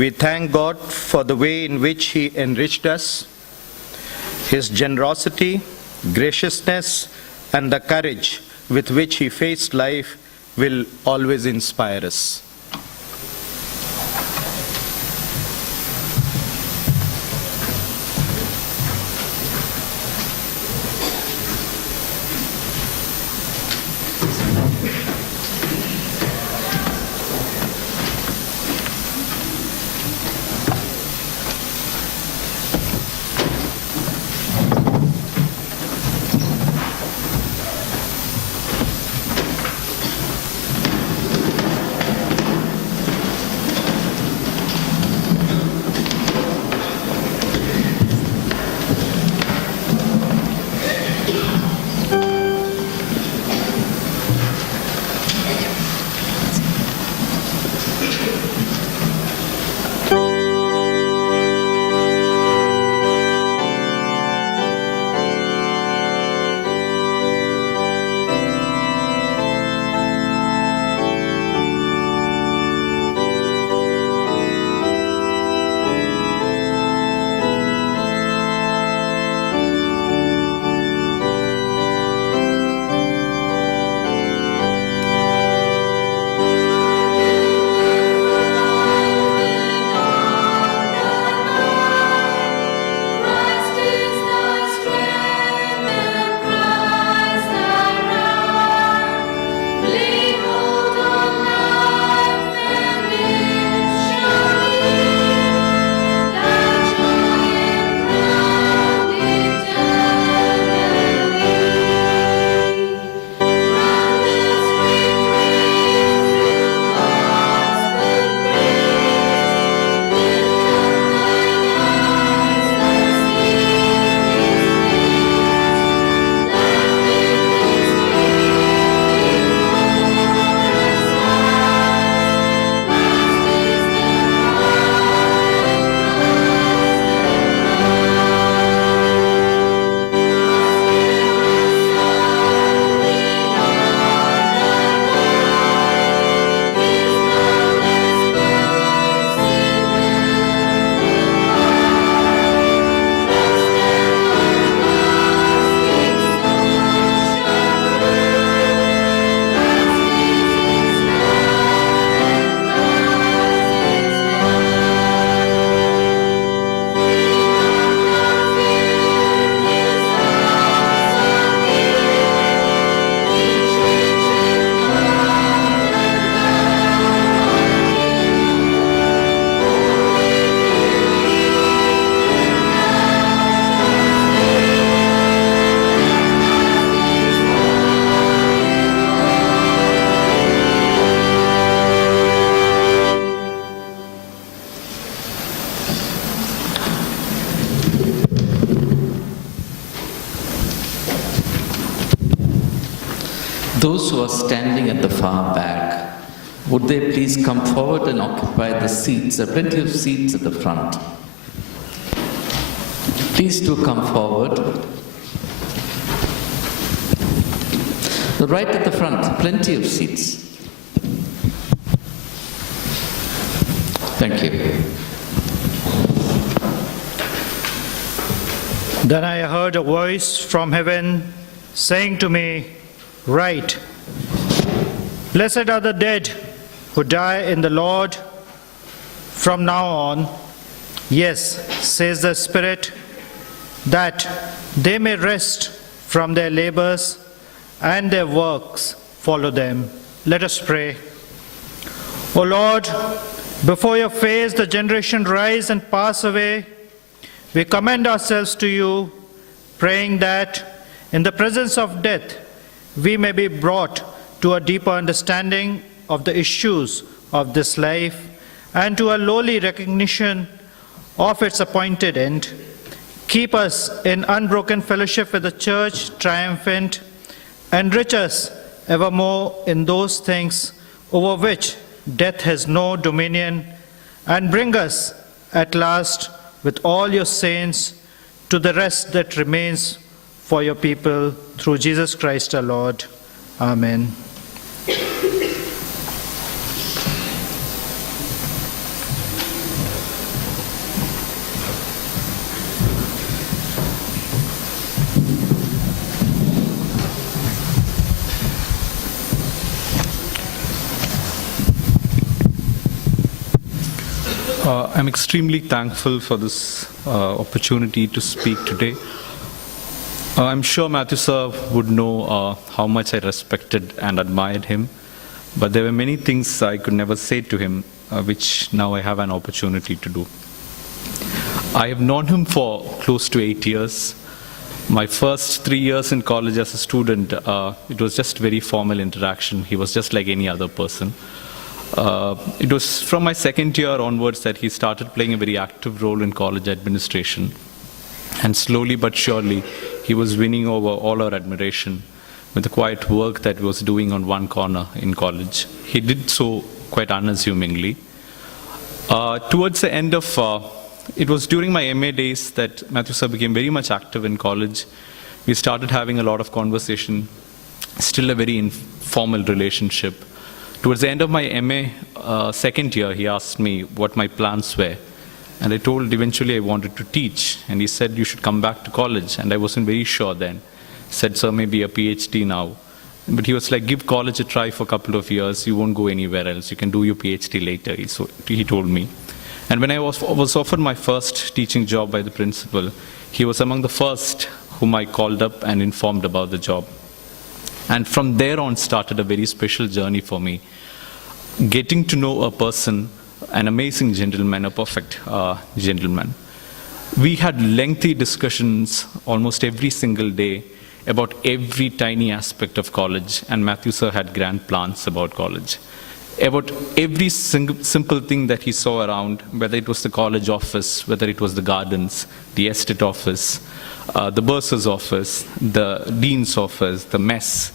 We thank God for the way in which He enriched us. His generosity, graciousness, and the courage with which He faced life will always inspire us. Those who are standing at the far back, would they please come forward and occupy the seats? There are plenty of seats at the front. Please do come forward. Right at the front, plenty of seats. Thank you. Then I heard a voice from heaven saying to me, "Write, blessed are the dead who die in the Lord from now on. Yes, says the Spirit, that they may rest from their labors and their works follow them." Let us pray. O Lord, before your face the generation rise and pass away. We commend ourselves to you, praying that in the presence of death we may be brought to a deeper understanding of the issues of this life and to a lowly recognition of its appointed end. Keep us in unbroken fellowship with the Church, triumphant. Enrich us evermore in those things over which death has no dominion, and bring us at last with all your saints to the rest that remains for your people, through Jesus Christ our Lord. Amen. I'm extremely thankful for this opportunity to speak today. I'm sure Mathew sir would know how much I respected and admired him, but there were many things I could never say to him, which now I have an opportunity to do. I have known him for close to 8 years. My first 3 years in college as a student, it was just very formal interaction. He was just like any other person. It was from my second year onwards that he started playing a very active role in college administration. And slowly but surely, he was winning over all our admiration with the quiet work that he was doing on one corner in college. He did so quite unassumingly. Towards the end of, it was during my MA days that Mathew sir became very much active in college. We started having a lot of conversation, still a very informal relationship. Towards the end of my MA second year, he asked me what my plans were. And I told eventually I wanted to teach. And he said, you should come back to college. And I wasn't very sure then. He said, sir, maybe a PhD now. But he was like, give college a try for a couple of years. You won't go anywhere else. You can do your PhD later, he told me. And when I was offered my first teaching job by the principal, he was among the first whom I called up and informed about the job. And from there on started a very special journey for me. Getting to know a person, an amazing gentleman, a perfect gentleman. We had lengthy discussions almost every single day about every tiny aspect of college, and Mathew sir had grand plans about college. About every simple thing that he saw around, whether it was the college office, whether it was the gardens, the estate office, the bursar's office, the dean's office, the mess.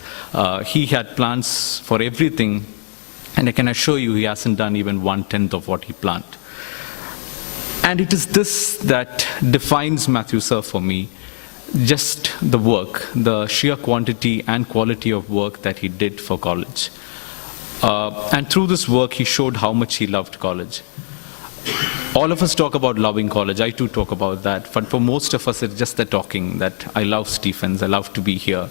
He had plans for everything, and I can assure you he hasn't done even 1/10 of what he planned. And it is this that defines Mathew sir for me, just the work, the sheer quantity and quality of work that he did for college. And through this work, he showed how much he loved college. All of us talk about loving college. I too talk about that. But for most of us, it's just the talking that I love Stephens, I love to be here.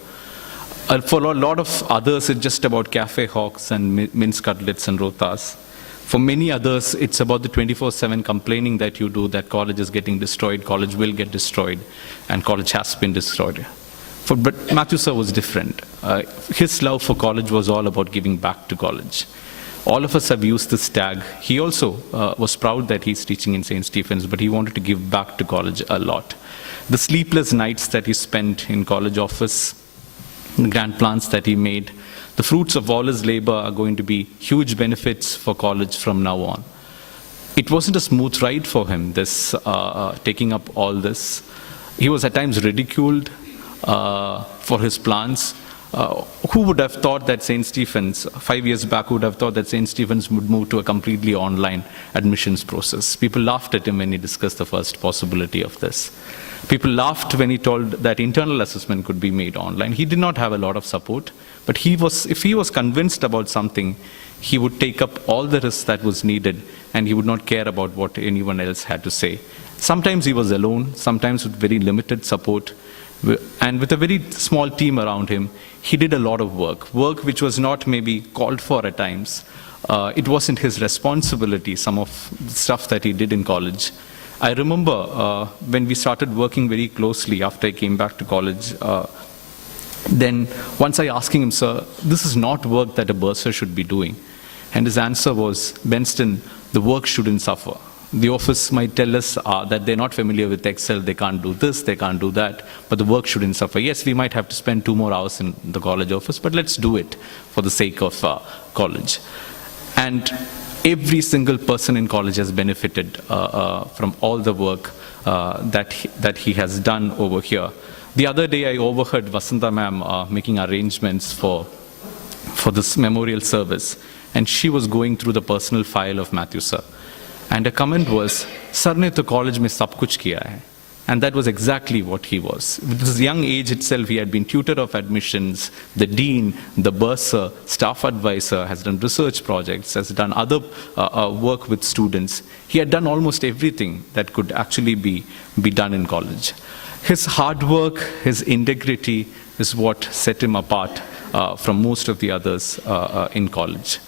For a lot of others, it's just about cafe hawks and mince cutlets and rotas. For many others, it's about the 24/7 complaining that you do that college is getting destroyed, college will get destroyed, and college has been destroyed. But Mathew sir was different. His love for college was all about giving back to college. All of us have used this tag. He also was proud that he's teaching in St. Stephen's, but he wanted to give back to college a lot. The sleepless nights that he spent in college office, the grand plans that he made, the fruits of all his labor are going to be huge benefits for college from now on. It wasn't a smooth ride for him, this taking up all this. He was at times ridiculed for his plans. Who would have thought that St. Stephen's, 5 years back, would have thought that St. Stephen's would move to a completely online admissions process? People laughed at him when he discussed the first possibility of this. People laughed when he told that internal assessment could be made online. He did not have a lot of support, but if he was convinced about something, he would take up all the risks that was needed, and he would not care about what anyone else had to say. Sometimes he was alone, sometimes with very limited support, and with a very small team around him. He did a lot of work which was not maybe called for at times. It wasn't his responsibility, some of the stuff that he did in college. I remember when we started working very closely after I came back to college, then once I asking him, sir, this is not work that a bursar should be doing. And his answer was, Benston, the work shouldn't suffer. The office might tell us that they're not familiar with Excel, they can't do this, they can't do that, but the work shouldn't suffer. Yes, we might have to spend 2 more hours in the college office, but let's do it for the sake of college. And every single person in college has benefited from all the work that he has done over here. The other day I overheard Vasanta ma'am making arrangements for this memorial service, and she was going through the personal file of Mathew sir. And a comment was, Sir ne to college mein sab kuch kiya hai. And that was exactly what he was. With his young age itself, he had been tutor of admissions, the dean, the bursar, staff advisor, has done research projects, has done other work with students. He had done almost everything that could actually be done in college. His hard work, his integrity is what set him apart from most of the others in college.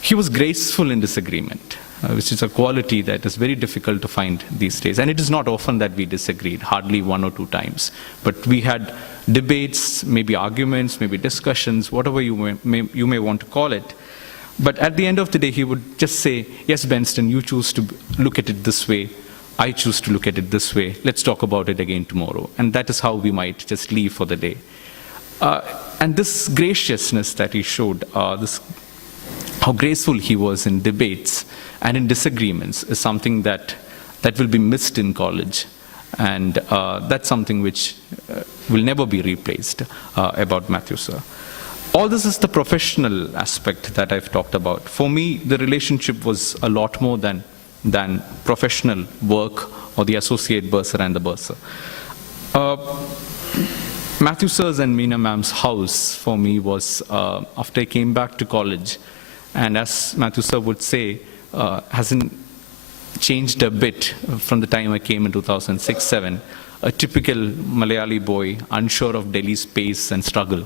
He was graceful in disagreement. which is a quality that is very difficult to find these days. And it is not often that we disagreed, hardly one or two times. But we had debates, maybe arguments, maybe discussions, whatever you may want to call it. But at the end of the day, he would just say, yes, Benston, you choose to look at it this way. I choose to look at it this way. Let's talk about it again tomorrow. And that is how we might just leave for the day. And this graciousness that he showed, how graceful he was in debates and in disagreements is something that will be missed in college. And that's something which will never be replaced about Mathew, sir. All this is the professional aspect that I've talked about. For me, the relationship was a lot more than professional work or the associate bursar and the bursar. Mathew sir's and Meena ma'am's house for me was, after I came back to college, and as Mathew sir would say, hasn't changed a bit from the time I came in 2006-07, a typical Malayali boy, unsure of Delhi's pace and struggle.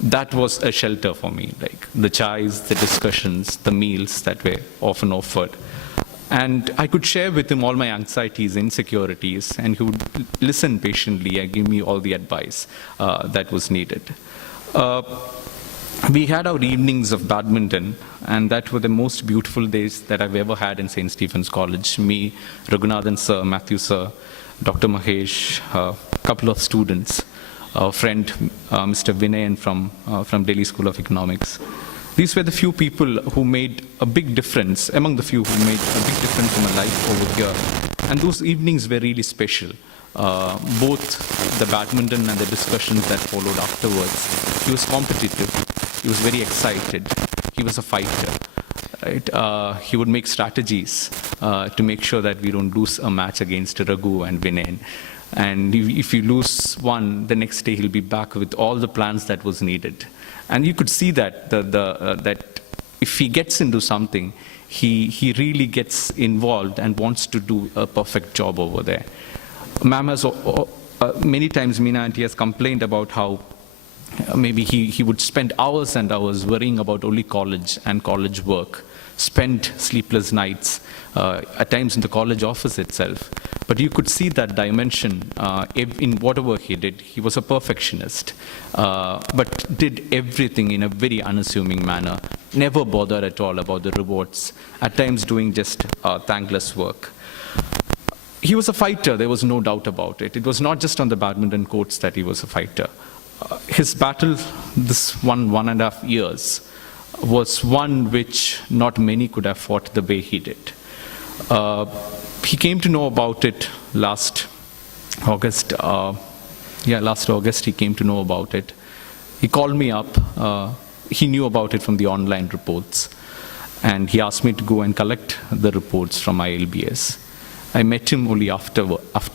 That was a shelter for me, like the chais, the discussions, the meals that were often offered. And I could share with him all my anxieties, insecurities, and he would listen patiently and give me all the advice that was needed. We had our evenings of badminton, and that were the most beautiful days that I've ever had in St. Stephen's College. Me, Raghunathan sir, Mathew sir, Dr. Mahesh, a couple of students, a friend, Mr. Vinayan from Delhi School of Economics. These were the few people who made a big difference, among the few who made a big difference in my life over here. And those evenings were really special. Both the badminton and the discussions that followed afterwards. He was competitive. He was very excited. He was a fighter. Right? He would make strategies to make sure that we don't lose a match against Raghu and Vinayan. And if you lose one, the next day he'll be back with all the plans that was needed. And you could see that that if he gets into something, he really gets involved and wants to do a perfect job over there. Ma'am has many times, Meena auntie has complained about how maybe he would spend hours and hours worrying about only college and college work, spend sleepless nights, at times in the college office itself. But you could see that dimension in whatever he did. He was a perfectionist, but did everything in a very unassuming manner, never bothered at all about the rewards, at times doing just thankless work. He was a fighter, there was no doubt about it. It was not just on the badminton courts that he was a fighter. His battle, this 1.5 years, was one which not many could have fought the way he did. He came to know about it last August. Last August he came to know about it. He called me up. He knew about it from the online reports. And he asked me to go and collect the reports from ILBS. I met him only after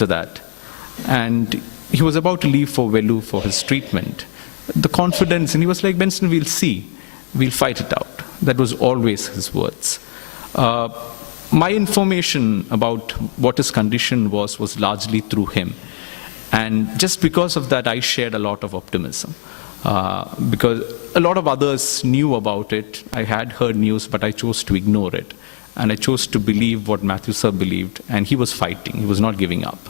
that. And he was about to leave for Velu for his treatment. The confidence, and he was like, Benson, we'll see. We'll fight it out. That was always his words. My information about what his condition was largely through him. And just because of that, I shared a lot of optimism. Because a lot of others knew about it. I had heard news, but I chose to ignore it. And I chose to believe what Mathew sir believed. And he was fighting. He was not giving up.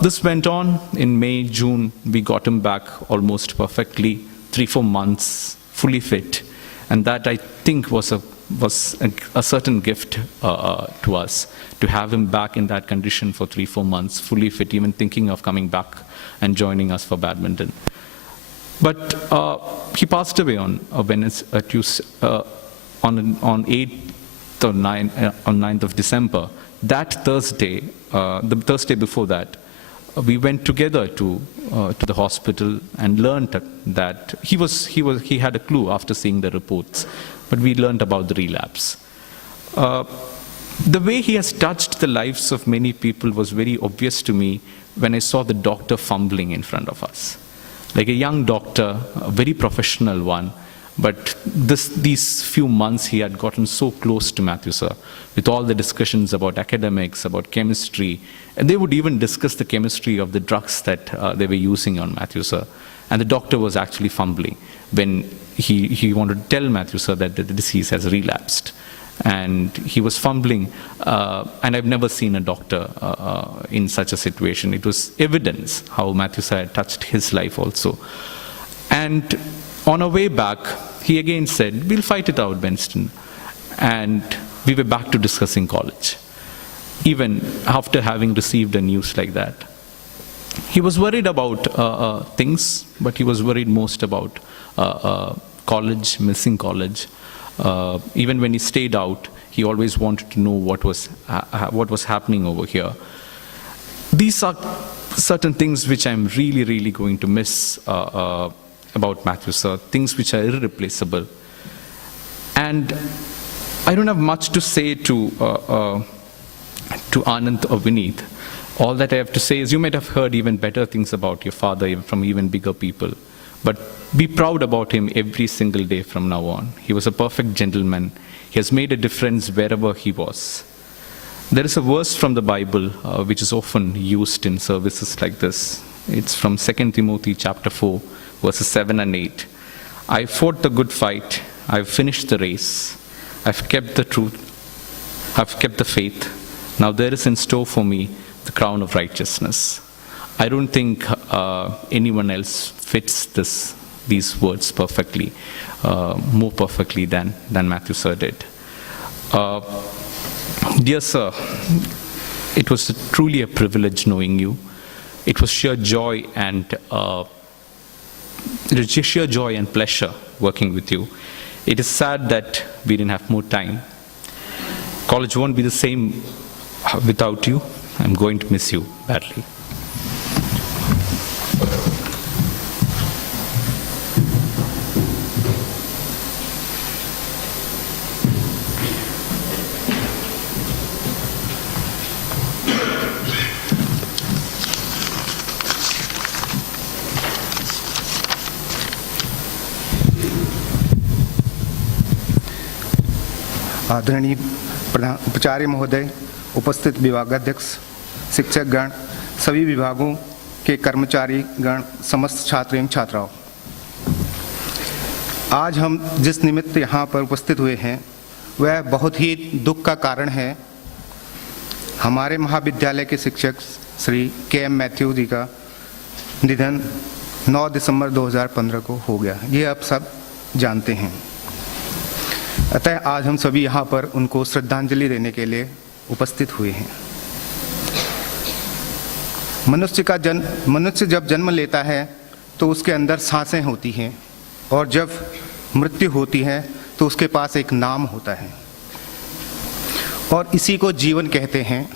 This went on. In May, June, we got him back almost perfectly. 3-4 months, fully fit. And that, I think, was a certain gift to us, to have him back in that condition for 3-4 months, fully fit, even thinking of coming back and joining us for badminton. But he passed away on Tuesday, on 8th or 9th of December. That Thursday, the Thursday before that, we went together to the hospital and learned that he had a clue after seeing the reports, but we learned about the relapse. The way he has touched the lives of many people was very obvious to me when I saw the doctor fumbling in front of us. Like a young doctor, a very professional one, but these few months he had gotten so close to Mathew sir, with all the discussions about academics, about chemistry, and they would even discuss the chemistry of the drugs that they were using on Mathew sir. And the doctor was actually fumbling when he wanted to tell Mathew sir that the disease has relapsed. and he was fumbling, and I've never seen a doctor in such a situation. It was evidence how Mathew sir had touched his life also. And on our way back, he again said, "We'll fight it out, Benston." And we were back to discussing college, even after having received a news like that. He was worried about things, but he was worried most about college, missing college. Even when he stayed out, he always wanted to know what was happening over here. These are certain things which I'm really, really going to miss about Mathew sir, things which are irreplaceable. And I don't have much to say to Anand or Vineet. All that I have to say is you might have heard even better things about your father from even bigger people. But be proud about him every single day from now on. He was a perfect gentleman. He has made a difference wherever he was. There is a verse from the Bible which is often used in services like this. It's from 2 Timothy chapter 4, verses 7 and 8. "I fought the good fight. I've finished the race. I've kept the truth. I've kept the faith. Now there is in store for me the crown of righteousness." I don't think anyone else fits these words perfectly, more perfectly than Mathew sir did. Dear sir, it was truly a privilege knowing you. It was sheer joy and pleasure working with you. It is sad that we didn't have more time. College won't be the same without you. I'm going to miss you badly. आदरणीय उपाचार्य महोदय, उपस्थित विभागाध्यक्ष, शिक्षकगण, सभी विभागों के कर्मचारीगण, समस्त छात्र एवं छात्राओं, आज हम जिस निमित्त यहाँ पर उपस्थित हुए हैं वह बहुत ही दुख का कारण है। हमारे महाविद्यालय के शिक्षक श्री के.एम. मैथ्यू जी का निधन 9 दिसंबर 2015 को हो गया, ये आप सब जानते हैं। अतः आज हम सभी यहाँ पर उनको श्रद्धांजलि देने के लिए उपस्थित हुए हैं। मनुष्य जब जन्म लेता है तो उसके अंदर सांसें होती हैं, और जब मृत्यु होती है तो उसके पास एक नाम होता है, और इसी को जीवन कहते हैं।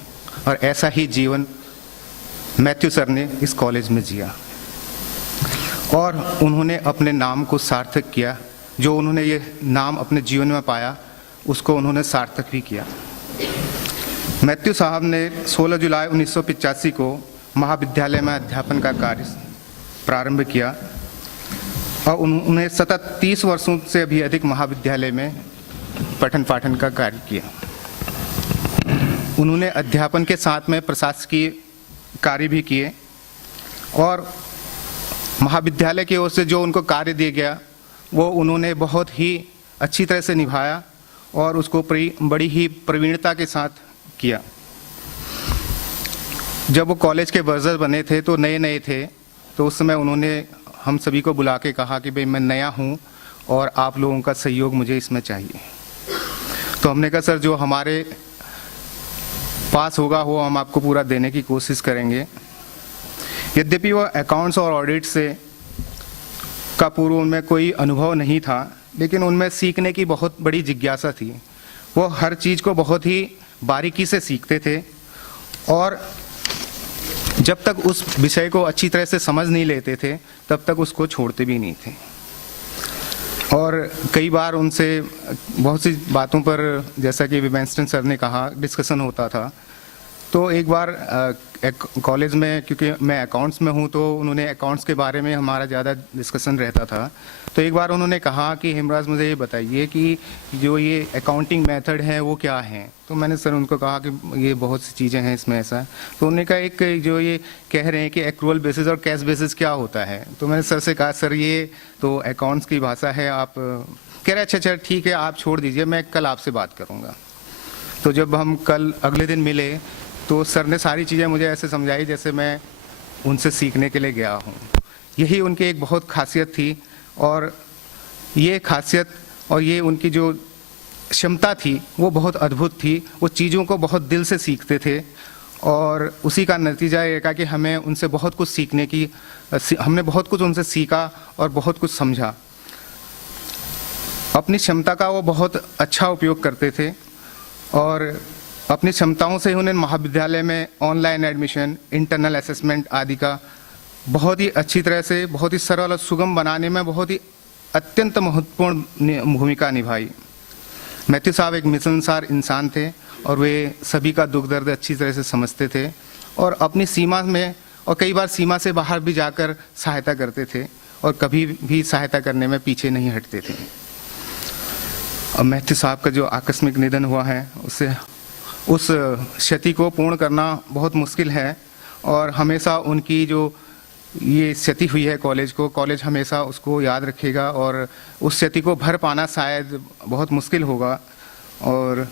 और ऐसा ही जीवन मैथ्यू सर ने इस कॉलेज में जिया, और उन्होंने अपने नाम को सार्थक किया। जो उन्होंने ये नाम अपने जीवन में पाया उसको उन्होंने सार्थक भी किया। मैथ्यू साहब ने 16 जुलाई 1985 को महाविद्यालय में अध्यापन का कार्य प्रारंभ किया, और उन्होंने सतत 30 वर्षों से भी अधिक महाविद्यालय में पठन पाठन का कार्य किया। उन्होंने अध्यापन के साथ में प्रशासकीय कार्य भी किए, और महाविद्यालय की ओर से जो उनको कार्य दिया गया वो उन्होंने बहुत ही अच्छी तरह से निभाया, और उसको बड़ी ही प्रवीणता के साथ किया। जब वो कॉलेज के वर्जर बने थे तो नए थे, तो उस समय उन्होंने हम सभी को बुला के कहा कि भाई मैं नया हूँ और आप लोगों का सहयोग मुझे इसमें चाहिए। तो हमने कहा सर जो हमारे पास होगा वो हम आपको पूरा देने की कोशिश करेंगे। यद्यपि वो अकाउंट्स और ऑडिट से का पूर्व उनमें कोई अनुभव नहीं था, लेकिन उनमें सीखने की बहुत बड़ी जिज्ञासा थी। वो हर चीज़ को बहुत ही बारीकी से सीखते थे, और जब तक उस विषय को अच्छी तरह से समझ नहीं लेते थे तब तक उसको छोड़ते भी नहीं थे। और कई बार उनसे बहुत सी बातों पर, जैसा कि बेंस्टन सर ने कहा, डिस्कशन होता था। तो एक बार कॉलेज में, क्योंकि मैं अकाउंट्स में हूँ, तो उन्होंने अकाउंट्स के बारे में हमारा ज़्यादा डिस्कशन रहता था। तो एक बार उन्होंने कहा कि हिमराज मुझे ये बताइए कि जो ये अकाउंटिंग मेथड है वो क्या है। तो मैंने सर उनको कहा कि ये बहुत सी चीज़ें हैं इसमें ऐसा। तो उन्होंने कहा एक जो ये कह रहे हैं कि एक्रूअल बेसिस और कैश बेसिस क्या होता है। तो मैंने सर से कहा सर ये तो अकाउंट्स की भाषा है, आप कह रहे अच्छा अच्छा ठीक है आप छोड़ दीजिए, मैं कल आपसे बात करूँगा। तो जब हम कल अगले दिन मिले तो सर ने सारी चीज़ें मुझे ऐसे समझाई जैसे मैं उनसे सीखने के लिए गया हूँ। यही उनकी एक बहुत खासियत थी, और ये खासियत और ये उनकी जो क्षमता थी वो बहुत अद्भुत थी। वो चीज़ों को बहुत दिल से सीखते थे, और उसी का नतीजा ये रहा कि हमें उनसे बहुत कुछ सीखने की, हमने बहुत कुछ उनसे सीखा और बहुत कुछ समझा। अपनी क्षमता का वो बहुत अच्छा उपयोग करते थे, और अपनी क्षमताओं से ही उन्हें महाविद्यालय में ऑनलाइन एडमिशन, इंटरनल असेसमेंट आदि का बहुत ही अच्छी तरह से, बहुत ही सरल और सुगम बनाने में बहुत ही अत्यंत महत्वपूर्ण भूमिका निभाई। मैथ्यू साहब एक मिलनसार इंसान थे, और वे सभी का दुख दर्द अच्छी तरह से समझते थे, और अपनी सीमा में और कई बार सीमा से बाहर भी जाकर सहायता करते थे, और कभी भी सहायता करने में पीछे नहीं हटते थे। अब मैथ्यू साहब का जो आकस्मिक निधन हुआ है उससे उस क्षति को पूर्ण करना बहुत मुश्किल है, और हमेशा उनकी जो ये क्षति हुई है कॉलेज हमेशा उसको याद रखेगा, और उस क्षति को भर पाना शायद बहुत मुश्किल होगा। और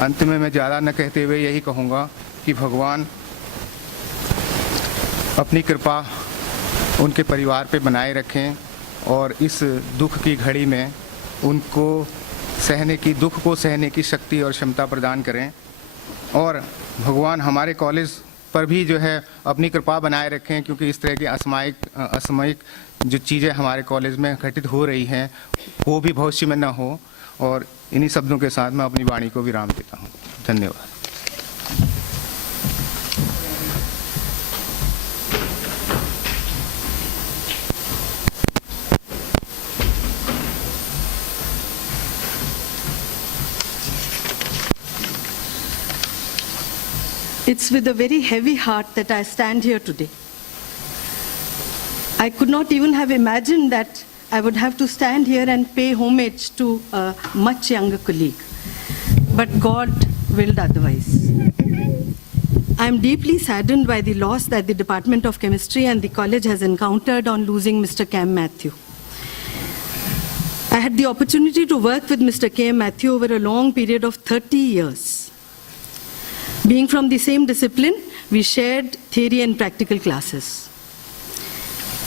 अंत में मैं ज़्यादा न कहते हुए यही कहूँगा कि भगवान अपनी कृपा उनके परिवार पे बनाए रखें, और इस दुख की घड़ी में उनको दुख को सहने की शक्ति और क्षमता प्रदान करें, और भगवान हमारे कॉलेज पर भी जो है अपनी कृपा बनाए रखें, क्योंकि इस तरह की असामयिक जो चीज़ें हमारे कॉलेज में घटित हो रही हैं वो भी भविष्य में न हो। और इन्हीं शब्दों के साथ मैं अपनी वाणी को विराम देता हूँ। धन्यवाद। It's with a very heavy heart that I stand here today. I could not even have imagined that I would have to stand here and pay homage to a much younger colleague. But God willed otherwise. I am deeply saddened by the loss that the Department of Chemistry and the college has encountered on losing Mr. Cam Mathew. I had the opportunity to work with Mr. Cam Mathew over a long period of 30 years. Being from the same discipline, we shared theory and practical classes.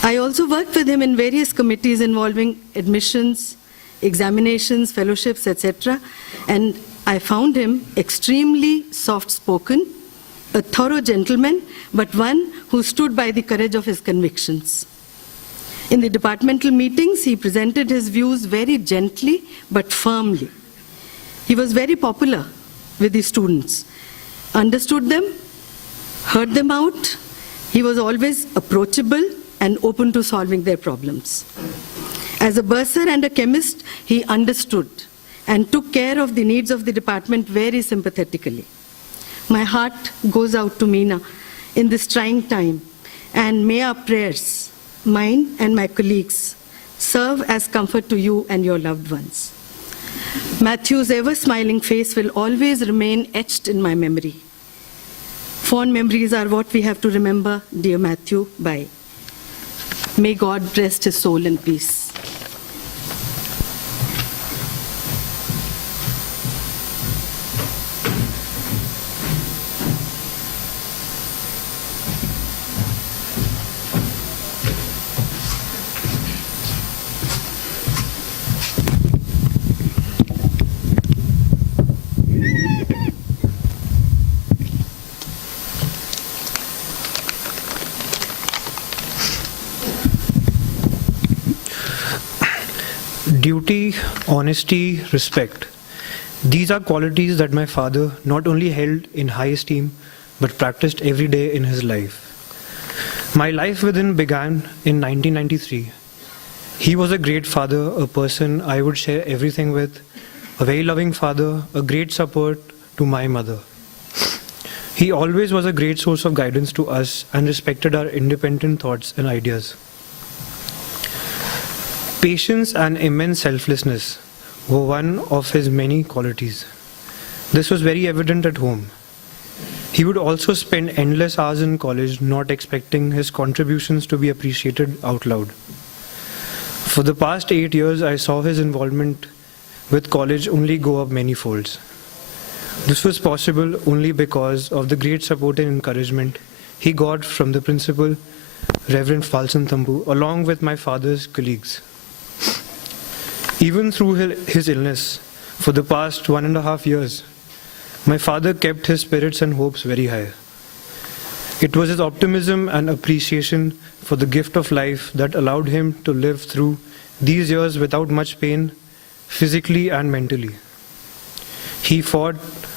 I also worked with him in various committees involving admissions, examinations, fellowships, etc. And I found him extremely soft-spoken, a thorough gentleman, but one who stood by the courage of his convictions. In the departmental meetings, he presented his views very gently but firmly. He was very popular with the students, understood them, heard them out. He was always approachable and open to solving their problems. As a bursar and a chemist, he understood and took care of the needs of the department very sympathetically. My heart goes out to Meena in this trying time, and may our prayers, mine and my colleagues, serve as comfort to you and your loved ones. Mathew's ever-smiling face will always remain etched in my memory. Fond memories are what we have to remember dear Mathew by. May God rest his soul in peace. Duty, honesty, respect. These are qualities that my father not only held in high esteem, but practiced every day in his life. My life with him began in 1993. He was a great father, a person I would share everything with, a very loving father, a great support to my mother. He always was a great source of guidance to us and respected our independent thoughts and ideas. Patience and immense selflessness were one of his many qualities. This was very evident at home. He would also spend endless hours in college not expecting his contributions to be appreciated out loud. For the past 8 years, I saw his involvement with college only go up many folds. This was possible only because of the great support and encouragement he got from the principal, Reverend Falson Thambu, along with my father's colleagues. Even through his illness, for the past 1.5 years, my father kept his spirits and hopes very high. It was his optimism and appreciation for the gift of life that allowed him to live through these years without much pain, physically and mentally. He fought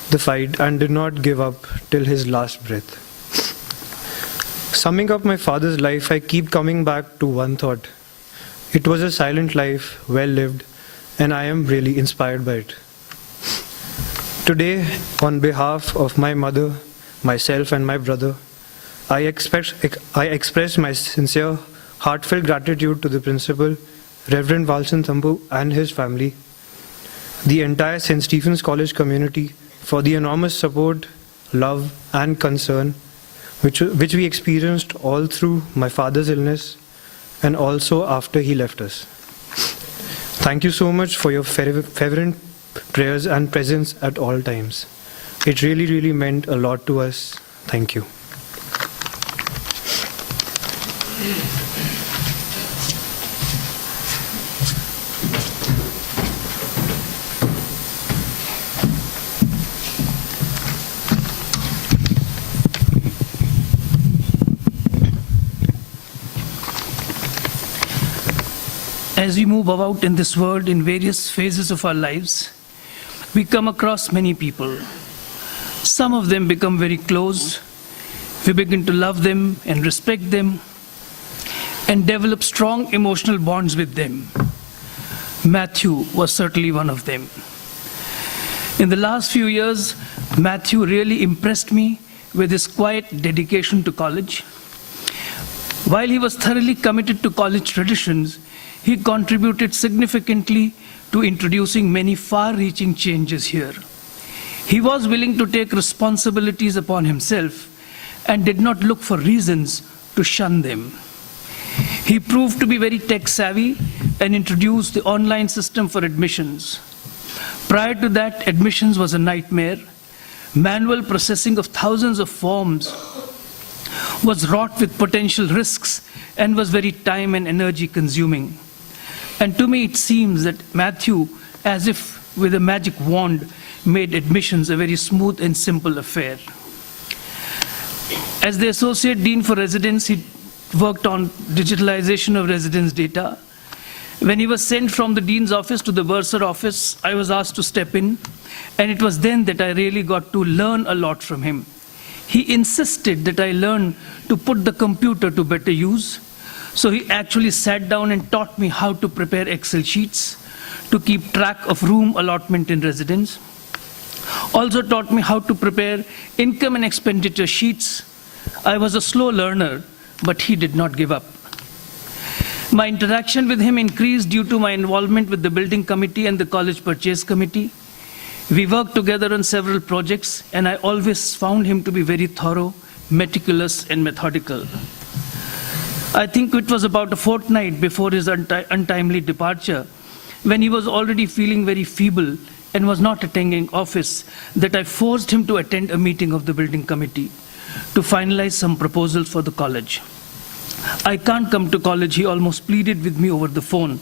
the fight and did not give up till his last breath. Summing up my father's life, I keep coming back to one thought. It was a silent life, well lived, and I am really inspired by it. Today, on behalf of my mother, myself and my brother, I express my sincere, heartfelt gratitude to the principal, Reverend Falson Thambu and his family, the entire St. Stephen's College community for the enormous support, love and concern which we experienced all through my father's illness and also after he left us. Thank you so much for your fervent prayers and presence at all times. It really, really meant a lot to us. Thank you. As we move about in this world in various phases of our lives, we come across many people. Some of them become very close. We begin to love them and respect them and develop strong emotional bonds with them. Mathew was certainly one of them. In the last few years, Mathew really impressed me with his quiet dedication to college. While he was thoroughly committed to college traditions, he contributed significantly to introducing many far-reaching changes here. He was willing to take responsibilities upon himself and did not look for reasons to shun them. He proved to be very tech-savvy and introduced the online system for admissions. Prior to that, admissions was a nightmare. Manual processing of thousands of forms was wrought with potential risks and was very time and energy consuming. And to me, it seems that Mathew, as if with a magic wand, made admissions a very smooth and simple affair. As the Associate Dean for Residence, he worked on digitalization of residence data. When he was sent from the Dean's office to the Bursar office, I was asked to step in, and it was then that I really got to learn a lot from him. He insisted that I learn to put the computer to better use. So he actually sat down and taught me how to prepare Excel sheets, to keep track of room allotment in residence. Also taught me how to prepare income and expenditure sheets. I was a slow learner, but he did not give up. My interaction with him increased due to my involvement with the building committee and the college purchase committee. We worked together on several projects, and I always found him to be very thorough, meticulous, and methodical. I think it was about a fortnight before his untimely departure, when he was already feeling very feeble and was not attending office, that I forced him to attend a meeting of the building committee to finalize some proposals for the college. I can't come to college, he almost pleaded with me over the phone.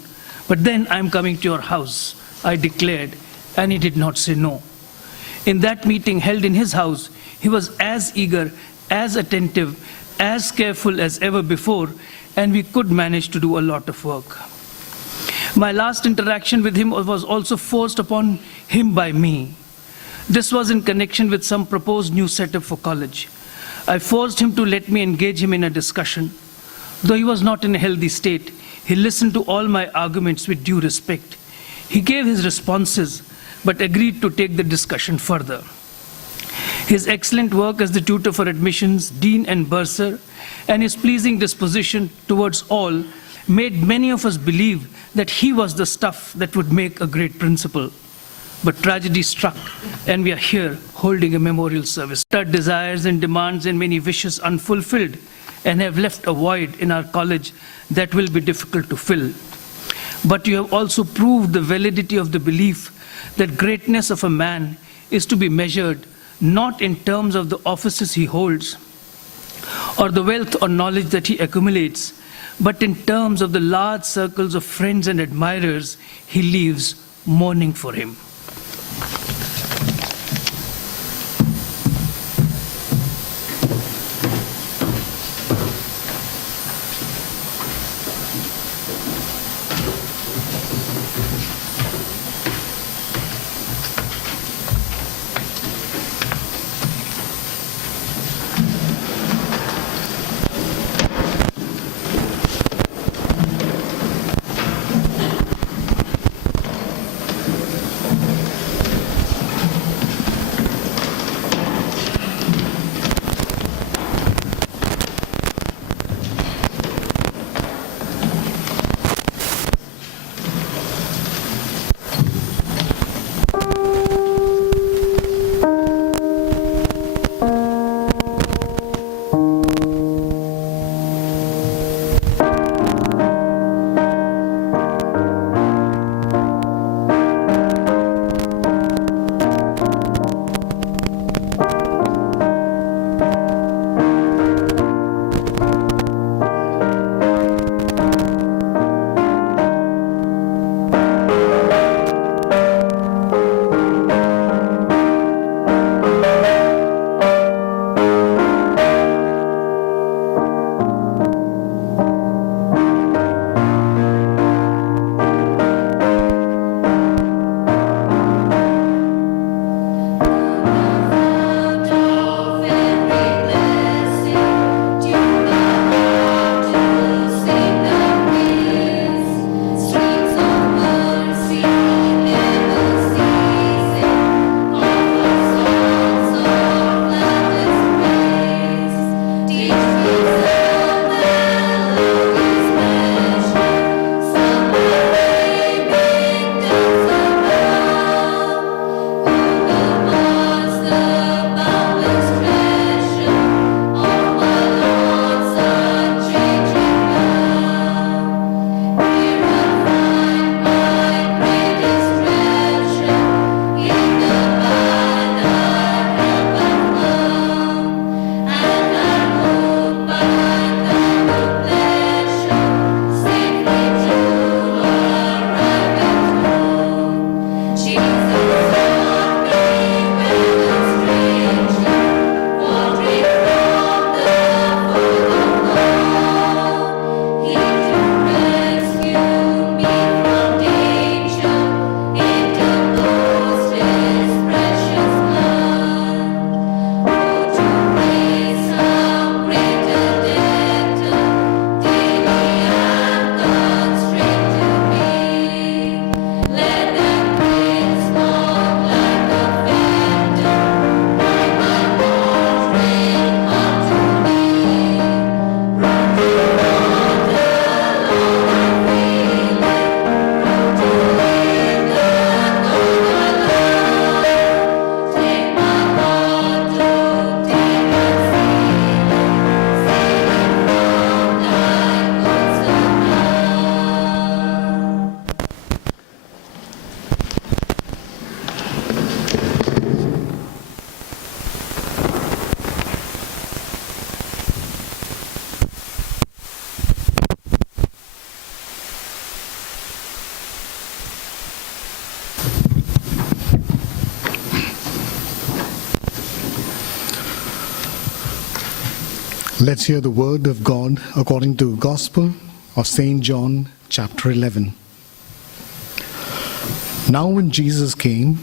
But then I'm coming to your house, I declared, and he did not say no. In that meeting held in his house, he was as eager, as attentive, as careful as ever before, and we could manage to do a lot of work. My last interaction with him was also forced upon him by me. This was in connection with some proposed new setup for college. I forced him to let me engage him in a discussion. Though he was not in a healthy state, he listened to all my arguments with due respect. He gave his responses, but agreed to take the discussion further. His excellent work as the tutor for admissions, dean and bursar, and his pleasing disposition towards all made many of us believe that he was the stuff that would make a great principal. But tragedy struck, and we are here holding a memorial service. Our desires and demands and many wishes unfulfilled, and have left a void in our college that will be difficult to fill. but you have also proved the validity of the belief that greatness of a man is to be measured not in terms of the offices he holds or the wealth or knowledge that he accumulates, but in terms of the large circles of friends and admirers he leaves mourning for him. Let's hear the word of God according to Gospel of St. John, chapter 11. Now when Jesus came,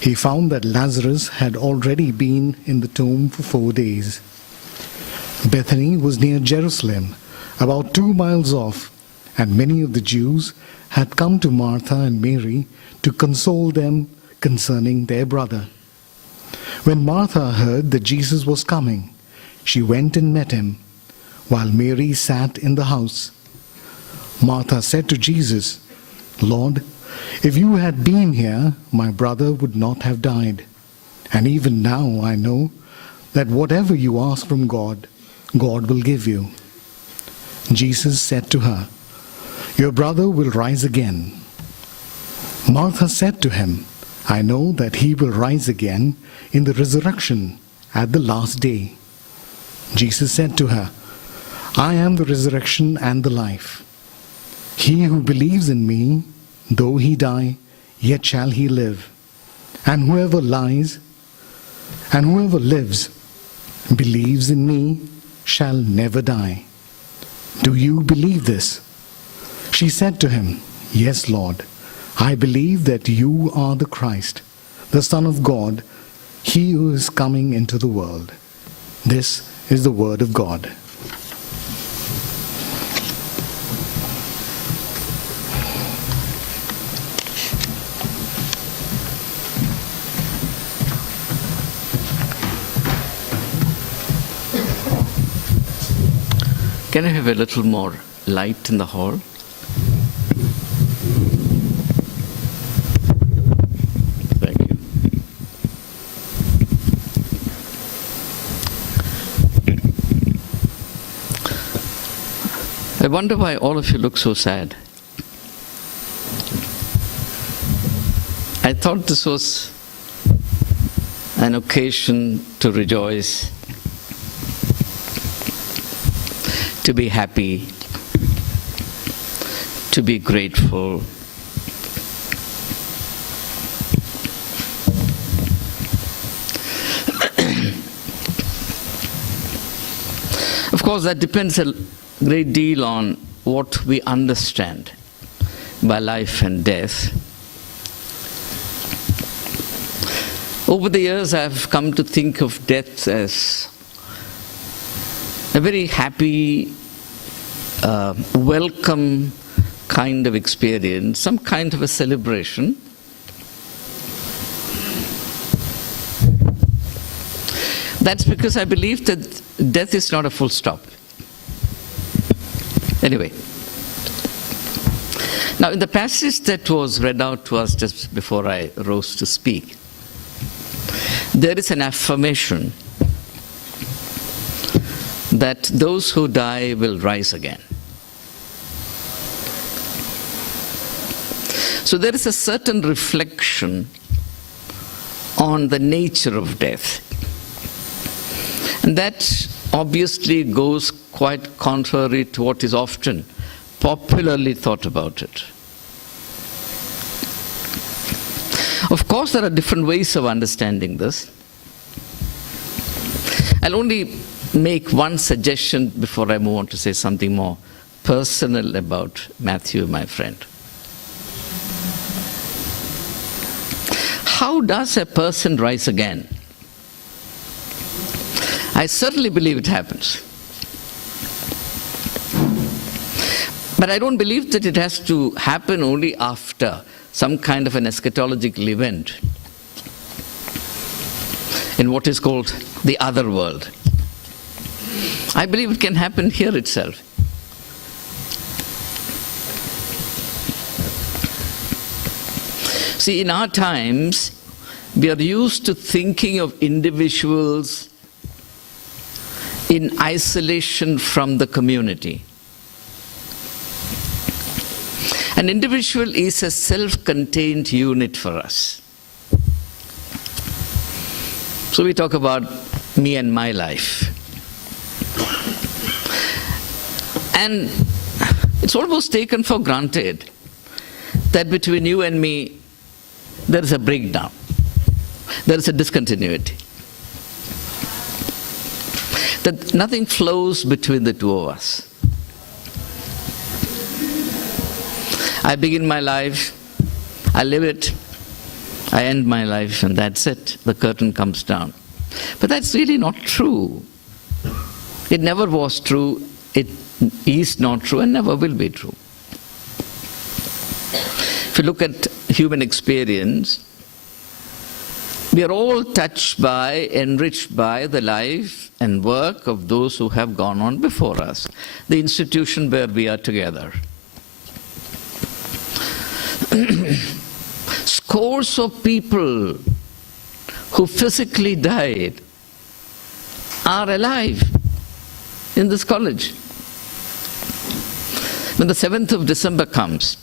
he found that Lazarus had already been in the tomb for 4 days. Bethany was near Jerusalem, about 2 miles off, and many of the Jews had come to Martha and Mary to console them concerning their brother. When Martha heard that Jesus was coming, she went and met him, while Mary sat in the house. Martha said to Jesus, "Lord, if you had been here, my brother would not have died. And even now I know that whatever you ask from God, God will give you." Jesus said to her, Your brother will rise again. Martha said to him, I know that he will rise again in the resurrection at the last day. Jesus said to her, I am the resurrection and the life. He who believes in me, though he die, yet shall he live. And whoever lives, believes in me, shall never die. Do you believe this? She said to him, Yes, Lord. I believe that you are the Christ, the Son of God, he who is coming into the world. This is the word of God. Can I have a little more light in the hall? Thank you. I wonder why all of you look so sad. I thought this was an occasion to rejoice, to be happy, to be grateful. Of course, that depends a great deal on what we understand by life and death. Over the years, I've come to think of death as a very happy, welcome kind of experience, some kind of a celebration. That's because I believe that death is not a full stop. Anyway, now in the passage that was read out to us just before I rose to speak, there is an affirmation that those who die will rise again. So there is a certain reflection on the nature of death. And that obviously goes quite contrary to what is often popularly thought about it. Of course, there are different ways of understanding this. I'll only make one suggestion before I move on to say something more personal about Mathew, my friend. How does a person rise again? I certainly believe it happens. But I don't believe that it has to happen only after some kind of an eschatological event in what is called the other world. I believe it can happen here itself. See, in our times, we are used to thinking of individuals in isolation from the community. An individual is a self-contained unit for us. So we talk about me and my life. And it's almost taken for granted that between you and me, there is a breakdown. There is a discontinuity. That nothing flows between the two of us. I begin my life, I live it, I end my life, and that's it. The curtain comes down. But that's really not true. It never was true, it is not true, and never will be true. If you look at human experience, we are all touched by, enriched by the life and work of those who have gone on before us, the institution where we are together. Scores of people who physically died are alive in this college. When the 7th of December comes,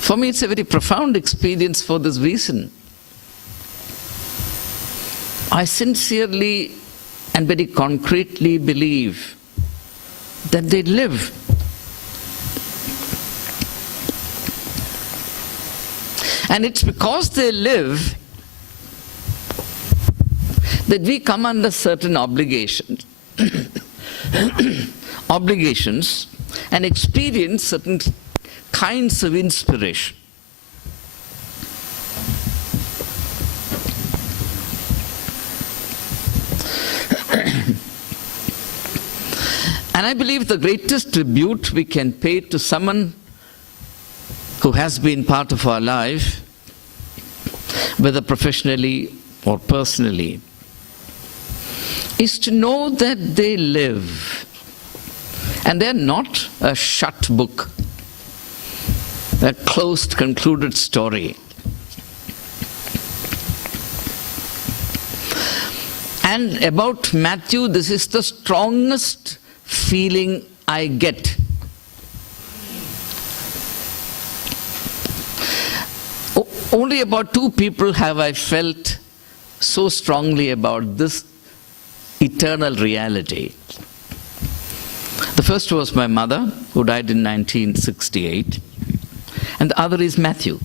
for me it's a very profound experience for this reason. I sincerely and very concretely believe that they live. And it's because they live that we come under certain obligations, and experience certain kinds of inspiration. And I believe the greatest tribute we can pay to someone who has been part of our life, whether professionally or personally, is to know that they live. And they're not a shut book, a closed, concluded story. And about Matthew, this is the strongest feeling I get. Only about 2 people have I felt so strongly about this eternal reality. The first was my mother, who died in 1968, and the other is Mathew.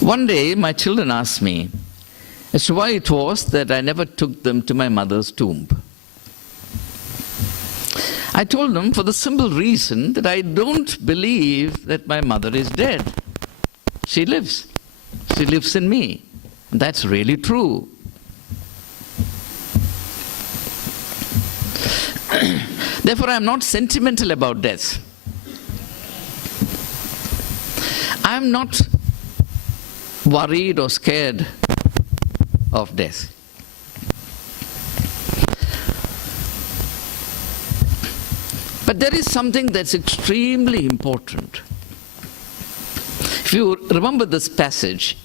One day, my children asked me as to why it was that I never took them to my mother's tomb. I told them for the simple reason that I don't believe that my mother is dead. She lives. She lives in me. That's really true. Therefore, I am not sentimental about death. I am not worried or scared of death. But there is something that's extremely important. If you remember this passage,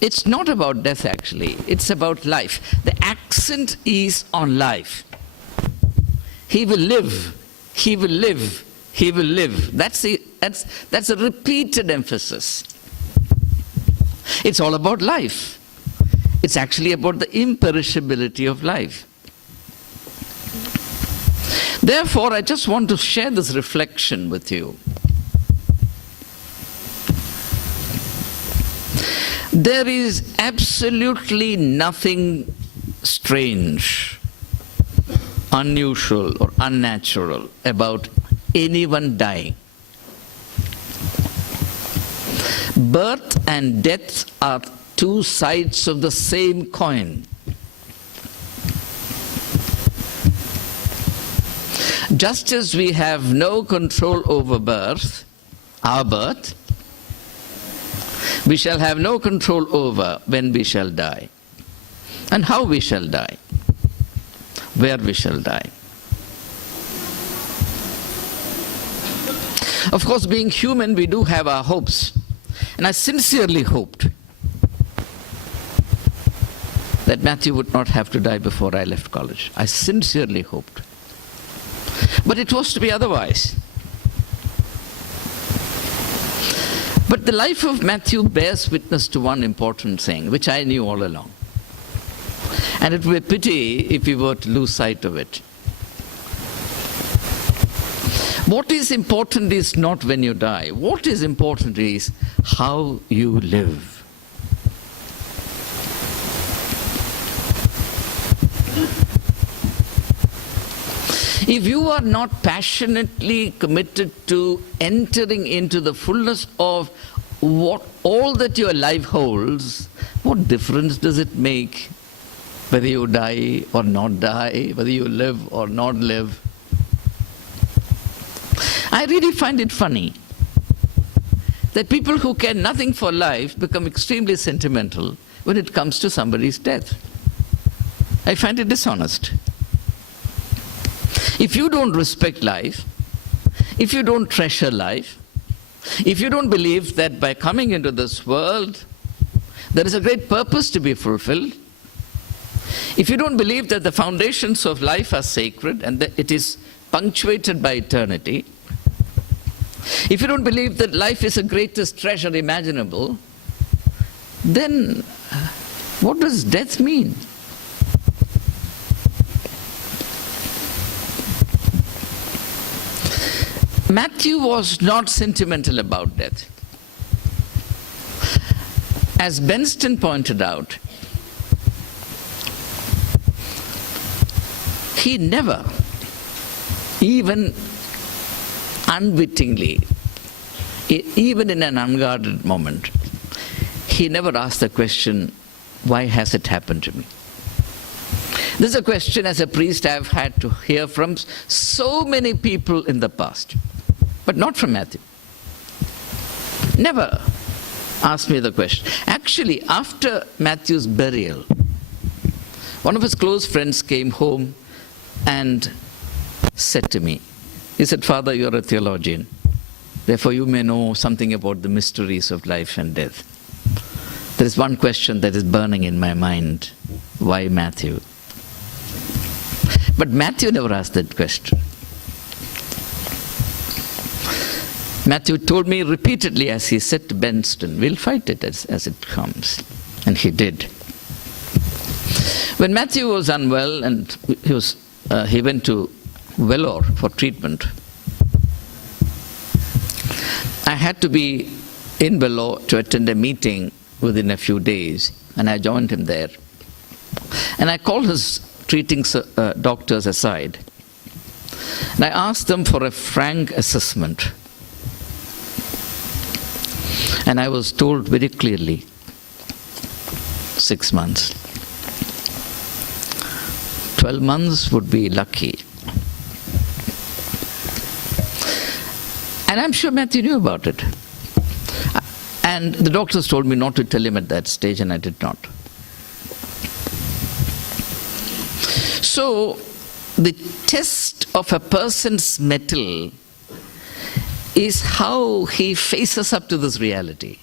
it's not about death actually, it's about life. The accent is on life. He will live, he will live, he will live. That's a repeated emphasis. It's all about life. It's actually about the imperishability of life. Therefore, I just want to share this reflection with you. There is absolutely nothing strange, unusual, or unnatural about anyone dying. Birth and death are 2 sides of the same coin. Just as we have no control over birth, our birth, we shall have no control over when we shall die, and how we shall die, where we shall die. Of course, being human, we do have our hopes. And I sincerely hoped that Mathew would not have to die before I left college. I sincerely hoped. But it was to be otherwise. But the life of Mathew bears witness to one important thing, which I knew all along. And it would be a pity if we were to lose sight of it. What is important is not when you die. What is important is how you live. If you are not passionately committed to entering into the fullness of all that your life holds, what difference does it make whether you die or not die, whether you live or not live? I really find it funny that people who care nothing for life become extremely sentimental when it comes to somebody's death. I find it dishonest. If you don't respect life, if you don't treasure life, if you don't believe that by coming into this world there is a great purpose to be fulfilled, If you don't believe that the foundations of life are sacred and that it is punctuated by eternity, if you don't believe that life is the greatest treasure imaginable, then what does death mean? Matthew was not sentimental about death. As Benston pointed out, he never, even unwittingly, even in an unguarded moment, he never asked the question, why has it happened to me? This is a question as a priest I've had to hear from so many people in the past, but not from Matthew. Never asked me the question. Actually, after Matthew's burial, one of his close friends came home and said to me, he said, "Father, you're a theologian. Therefore, you may know something about the mysteries of life and death. There is one question that is burning in my mind. Why Matthew?" But Matthew never asked that question. Matthew told me repeatedly, as he said to Benston, "We'll fight it as it comes." And he did. When Matthew was unwell and he went to Vellore for treatment, I had to be in Vellore to attend a meeting within a few days, and I joined him there. And I called his treating doctors aside, and I asked them for a frank assessment. And I was told very clearly, 6 months. 12 months would be lucky. And I'm sure Matthew knew about it. And the doctors told me not to tell him at that stage, and I did not. So, the test of a person's mettle is how he faces up to this reality.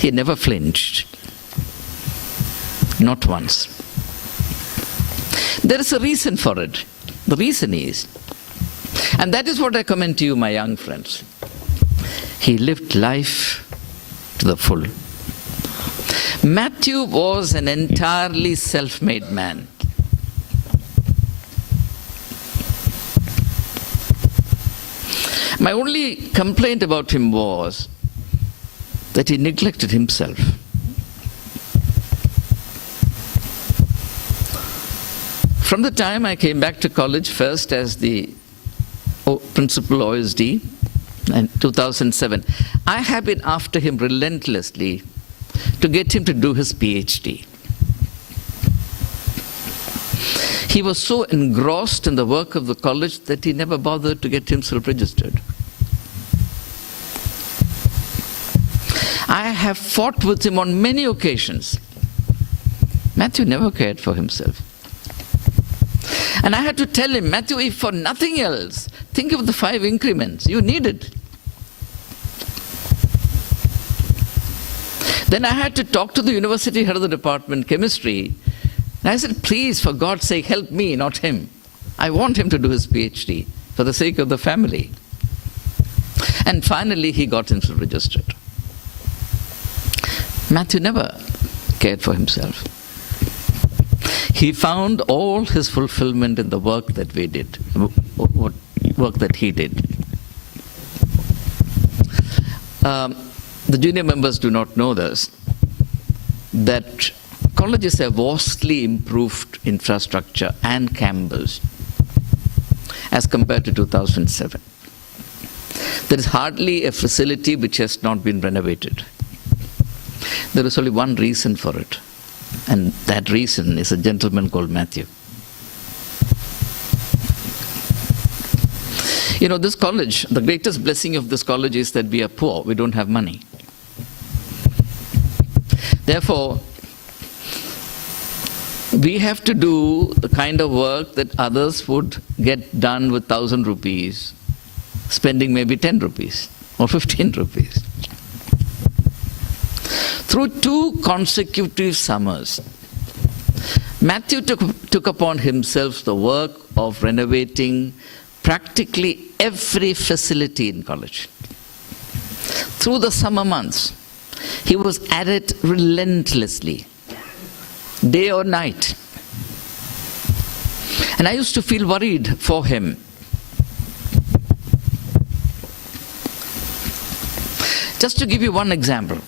He never flinched. Not once. There is a reason for it. The reason is, and that is what I commend to you, my young friends, he lived life to the full. Matthew was an entirely self-made man. My only complaint about him was that he neglected himself. From the time I came back to college, first as the principal OSD in 2007, I have been after him relentlessly to get him to do his PhD. He was so engrossed in the work of the college that he never bothered to get himself registered. I have fought with him on many occasions. Matthew never cared for himself. And I had to tell him, Matthew, if for nothing else, think of the 5 increments. You need it. Then I had to talk to the university head of the department, chemistry. And I said, please, for God's sake, help me, not him. I want him to do his PhD for the sake of the family. And finally, he got himself registered. Matthew never cared for himself. He found all his fulfillment in the work that we did, work that he did. The junior members do not know this, that colleges have vastly improved infrastructure and campus as compared to 2007. There is hardly a facility which has not been renovated. There is only one reason for it, and that reason is a gentleman called Mathew. You know, this college, the greatest blessing of this college is that we are poor, we don't have money. Therefore, we have to do the kind of work that others would get done with 1,000 rupees, spending maybe 10 rupees or 15 rupees. Through 2 consecutive summers, Matthew took upon himself the work of renovating practically every facility in college. Through the summer months, he was at it relentlessly, day or night. And I used to feel worried for him. Just to give you one example,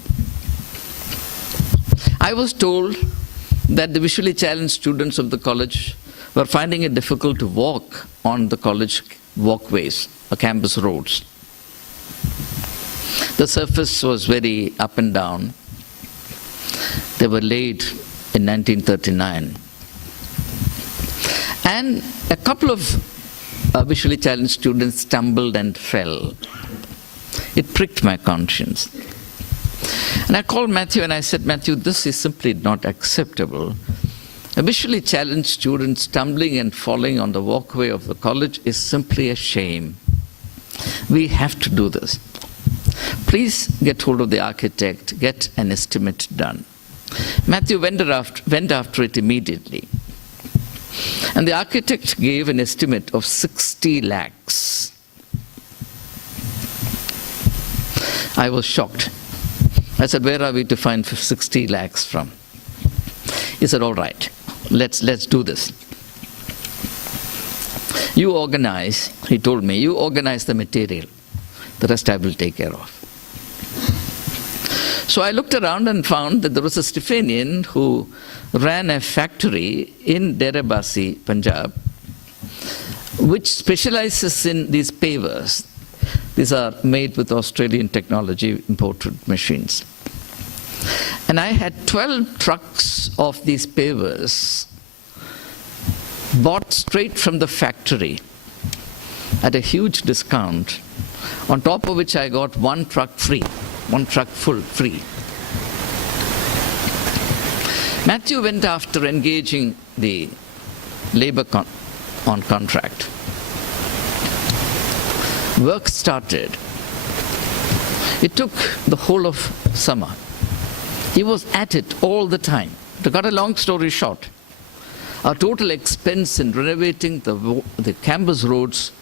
I was told that the visually challenged students of the college were finding it difficult to walk on the college walkways or campus roads. The surface was very up and down. They were laid in 1939. And a couple of visually challenged students stumbled and fell. It pricked my conscience. And I called Mathew and I said, Mathew, this is simply not acceptable. A visually challenged student stumbling and falling on the walkway of the college is simply a shame. We have to do this. Please get hold of the architect, get an estimate done. Mathew went after it immediately. And the architect gave an estimate of 60 lakhs. I was shocked. I said, where are we to find 60 lakhs from? He said, all right, let's do this. You organize, he told me, you organize the material. The rest I will take care of. So I looked around and found that there was a Stephanian who ran a factory in Derebasi, Punjab, which specializes in these pavers. These are made with Australian technology, imported machines. And I had 12 trucks of these pavers bought straight from the factory at a huge discount, on top of which I got one truck free, one truck full free. Mathew went after engaging the labor on contract. Work started. It took the whole of summer. He was at it all the time. To cut a long story short, our total expense in renovating the campus roads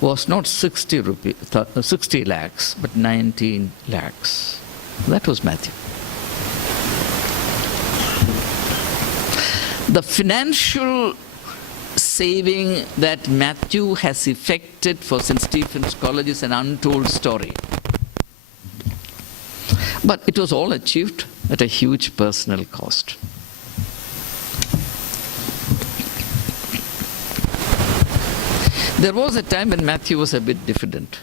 was not 60 lakhs, but 19 lakhs. That was Mathew. The financial saving that Mathew has effected for St. Stephen's College is an untold story. But it was all achieved at a huge personal cost. There was a time when Mathew was a bit diffident.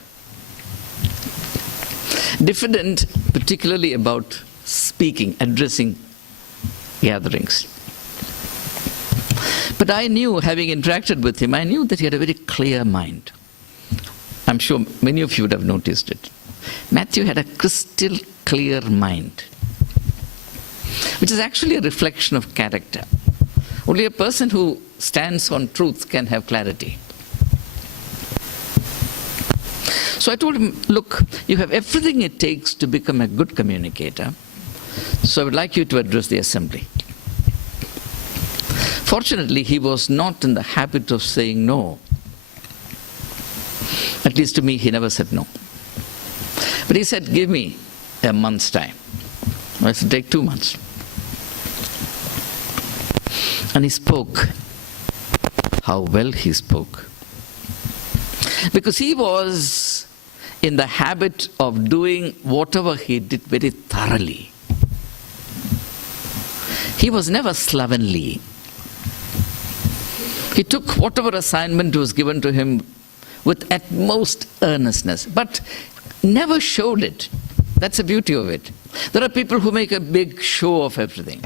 Diffident particularly about speaking, addressing gatherings. But I knew, having interacted with him, I knew that he had a very clear mind. I'm sure many of you would have noticed it. Mathew had a crystal clear mind, which is actually a reflection of character. Only a person who stands on truth can have clarity. So I told him, look, you have everything it takes to become a good communicator, so I would like you to address the assembly. Fortunately, he was not in the habit of saying no. At least to me, he never said no. But he said, give me a month's time. I said, take 2 months. And he spoke. How well he spoke. Because he was in the habit of doing whatever he did very thoroughly. He was never slovenly. He took whatever assignment was given to him with utmost earnestness, but never showed it. That's the beauty of it. There are people who make a big show of everything.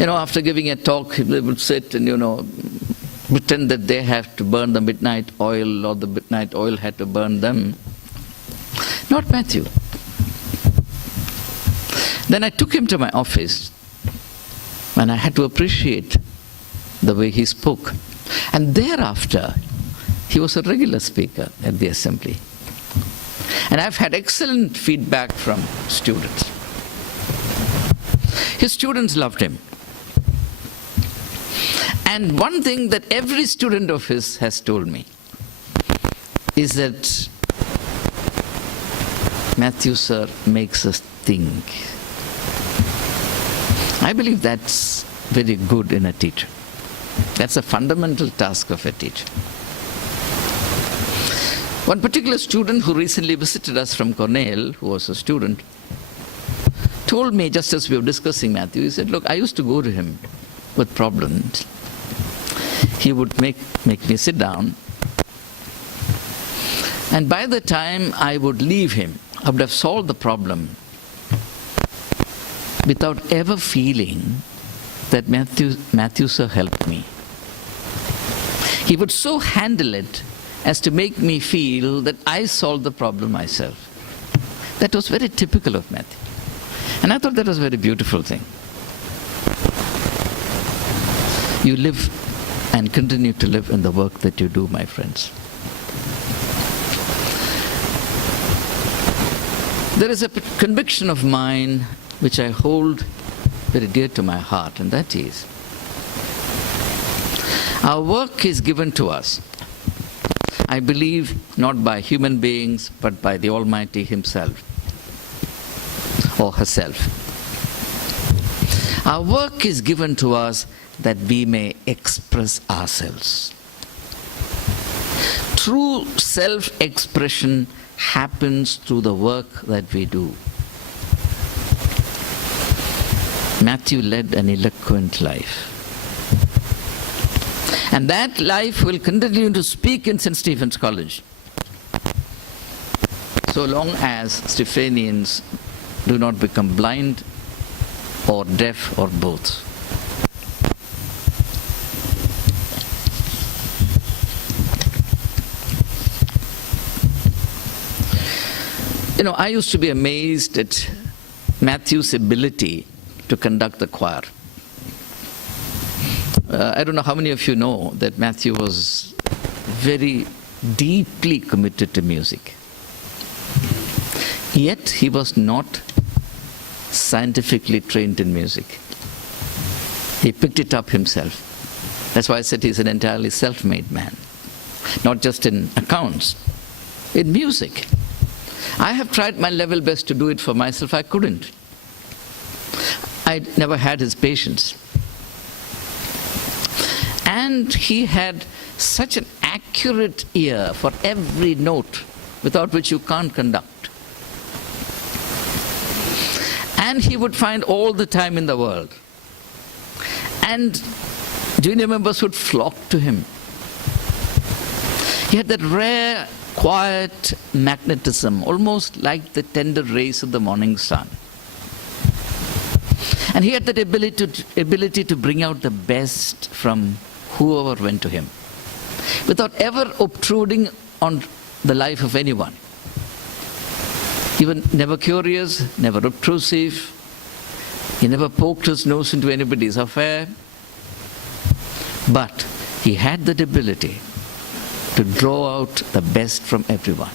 After giving a talk, they would sit and, pretend that they have to burn the midnight oil, or the midnight oil had to burn them. Not Mathew. Then I took him to my office, and I had to appreciate the way he spoke. And thereafter, he was a regular speaker at the assembly. And I've had excellent feedback from students. His students loved him. And one thing that every student of his has told me is that Mathew sir makes us think. I believe that's very good in a teacher. That's a fundamental task of a teacher. One particular student who recently visited us from Cornell, who was a student, told me, just as we were discussing Mathew, he said, look, I used to go to him with problems. He would make me sit down, and by the time I would leave him, I would have solved the problem without ever feeling that Mathew sir helped me. He would so handle it as to make me feel that I solved the problem myself. That was very typical of Mathew. And I thought that was a very beautiful thing. You live and continue to live in the work that you do, my friends. There is a conviction of mine which I hold very dear to my heart, and that is, our work is given to us, I believe, not by human beings, but by the Almighty Himself or herself. Our work is given to us that we may express ourselves. True self-expression happens through the work that we do. Mathew led an eloquent life. And that life will continue to speak in St. Stephen's College, so long as Stephanians do not become blind or deaf or both. You know, I used to be amazed at Mathew's ability to conduct the choir. I don't know how many of you know that Mathew was very deeply committed to music. Yet he was not scientifically trained in music. He picked it up himself. That's why I said he's an entirely self-made man. Not just in accounts, in music. I have tried my level best to do it for myself. I couldn't. I never had his patience. And he had such an accurate ear for every note without which you can't conduct. And he would find all the time in the world. And junior members would flock to him. He had that rare, quiet magnetism, almost like the tender rays of the morning sun. And he had that ability to bring out the best from whoever went to him, without ever obtruding on the life of anyone. He was never curious, never obtrusive. He never poked his nose into anybody's affair. But he had that ability to draw out the best from everyone.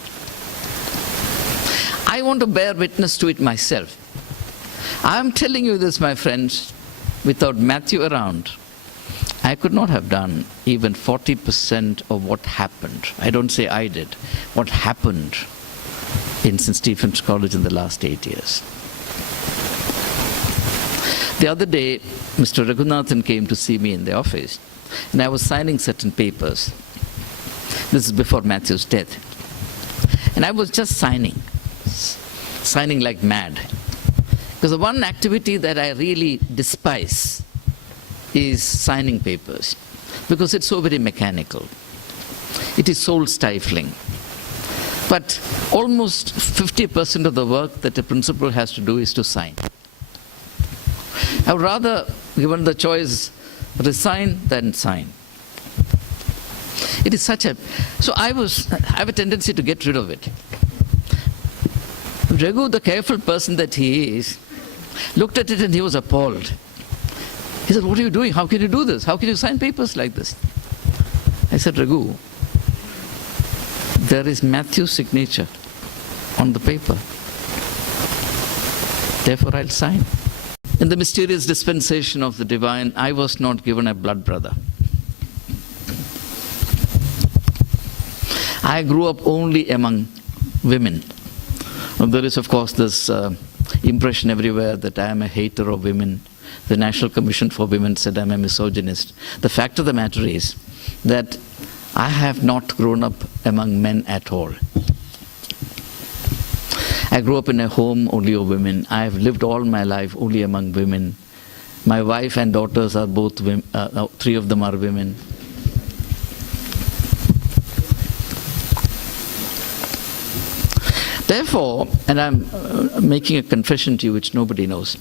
I want to bear witness to it myself. I am telling you this, my friends, without Mathew around, I could not have done even 40% of what happened. I don't say I did. What happened in St. Stephen's College in the last 8 years. The other day, Mr. Raghunathan came to see me in the office, and I was signing certain papers. This is before Mathew's death. And I was just signing like mad. Because the one activity that I really despise is signing papers, because it's so very mechanical. It is soul-stifling. But almost 50% of the work that a principal has to do is to sign. I would rather, given the choice, resign than sign. It is such a... So I have a tendency to get rid of it. Raghu, the careful person that he is, looked at it and he was appalled. He said, what are you doing? How can you do this? How can you sign papers like this? I said, Raghu, there is Mathew's signature on the paper. Therefore, I'll sign. In the mysterious dispensation of the divine, I was not given a blood brother. I grew up only among women. And there is, of course, this impression everywhere that I am a hater of women. The National Commission for Women said I'm a misogynist. The fact of the matter is that I have not grown up among men at all. I grew up in a home only of women. I have lived all my life only among women. My wife and daughters are both women, 3 of them are women. Therefore, and I'm making a confession to you which nobody knows.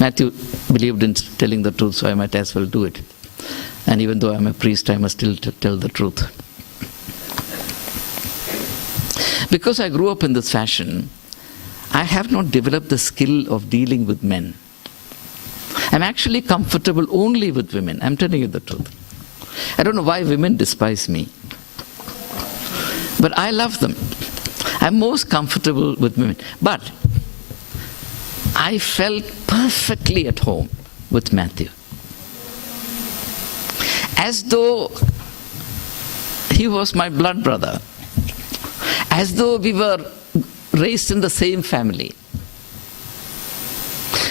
Mathew believed in telling the truth, so I might as well do it. And even though I'm a priest, I must still tell the truth. Because I grew up in this fashion, I have not developed the skill of dealing with men. I'm actually comfortable only with women. I'm telling you the truth. I don't know why women despise me. But I love them. I'm most comfortable with women. But I felt perfectly at home with Mathew. As though he was my blood brother. As though we were raised in the same family.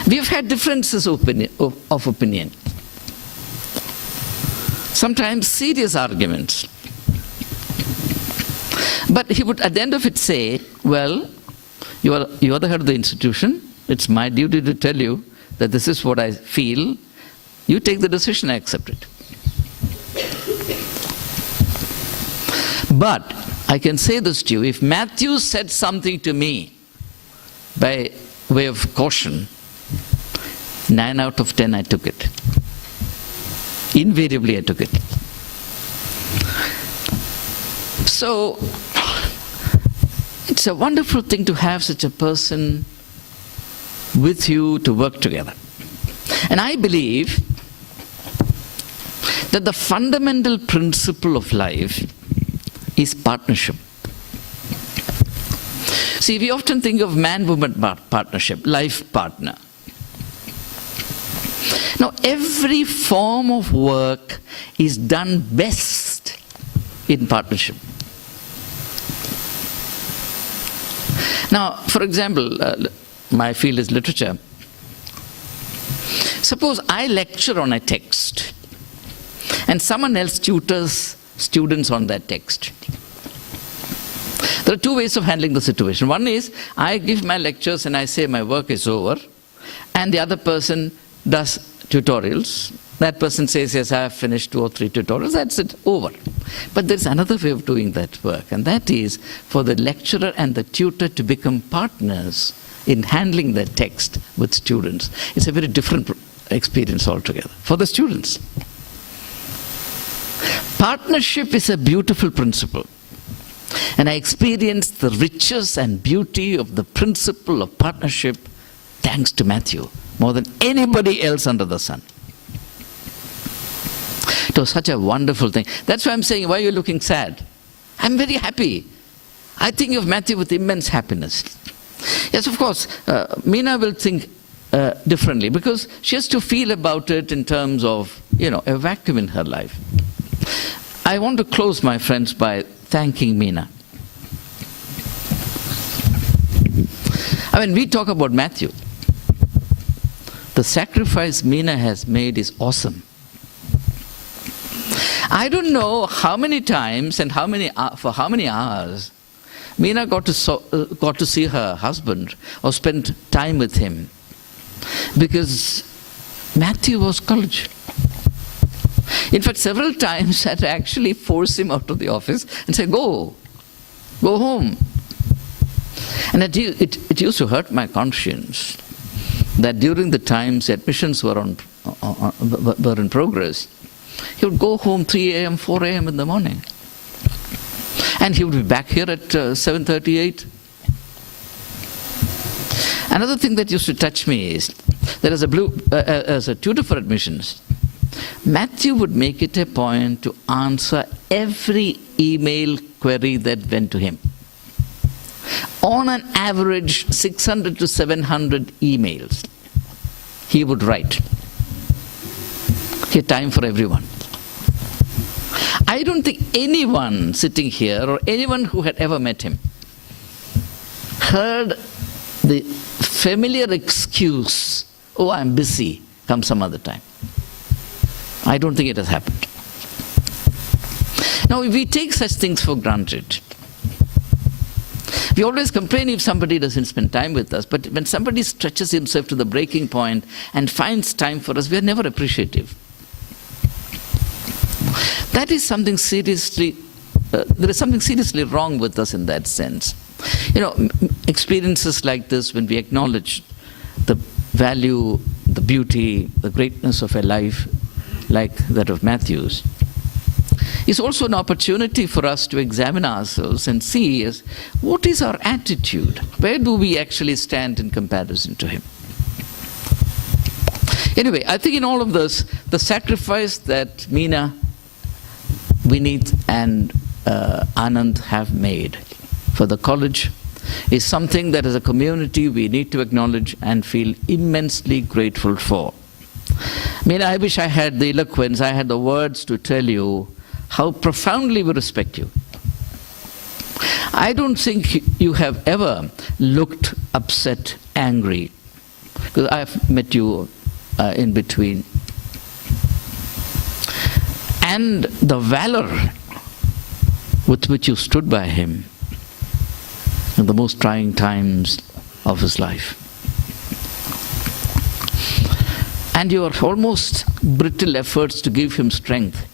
We have had differences of opinion. Sometimes serious arguments. But he would at the end of it say, well, you are the head of the institution. It's my duty to tell you that this is what I feel. You take the decision, I accept it. But I can say this to you, if Mathew said something to me by way of caution, 9 out of 10 I took it. Invariably I took it. So, it's a wonderful thing to have such a person with you to work together. And I believe that the fundamental principle of life is partnership. See, we often think of man-woman partnership, life partner. Now, every form of work is done best in partnership. Now, for example, my field is literature. Suppose I lecture on a text and someone else tutors students on that text. There are 2 ways of handling the situation. One is, I give my lectures and I say my work is over, and the other person does tutorials. That person says, yes, I have finished 2 or 3 tutorials, that's it, over. But there's another way of doing that work, and that is for the lecturer and the tutor to become partners in handling the text with students. It's a very different experience altogether for the students. Partnership is a beautiful principle. And I experienced the riches and beauty of the principle of partnership thanks to Mathew, more than anybody else under the sun. It was such a wonderful thing. That's why I'm saying, why are you looking sad? I'm very happy. I think of Mathew with immense happiness. Yes, of course, Meena will think differently because she has to feel about it in terms of, a vacuum in her life. I want to close, my friends, by thanking Meena. I mean, we talk about Mathew. The sacrifice Meena has made is awesome. I don't know how many times and for how many hours Meena got to see her husband or spend time with him because Mathew was college. In fact, several times I had to actually force him out of the office and say, go home. And it used to hurt my conscience that during the times admissions were in progress, he would go home 3 a.m., 4 a.m. in the morning. And he would be back here at 7:38. Another thing that used to touch me is that as a tutor for admissions, Mathew would make it a point to answer every email query that went to him. On an average, 600 to 700 emails he would write. He had time for everyone. I don't think anyone sitting here or anyone who had ever met him heard the familiar excuse, "Oh, I'm busy, come some other time." I don't think it has happened. Now, we take such things for granted. We always complain if somebody doesn't spend time with us, but when somebody stretches himself to the breaking point and finds time for us, we are never appreciative. That is something seriously, there is something seriously wrong with us in that sense. Experiences like this, when we acknowledge the value, the beauty, the greatness of a life like that of Matthew's, is also an opportunity for us to examine ourselves and see what is our attitude? Where do we actually stand in comparison to him? Anyway, I think in all of this, the sacrifice that Meena, Vineet, and Anand have made for the college is something that as a community we need to acknowledge and feel immensely grateful for. Meena, I wish I had the eloquence, I had the words to tell you how profoundly we respect you. I don't think you have ever looked upset, angry, because I've met you in between. And the valor with which you stood by him in the most trying times of his life. And your almost brittle efforts to give him strength.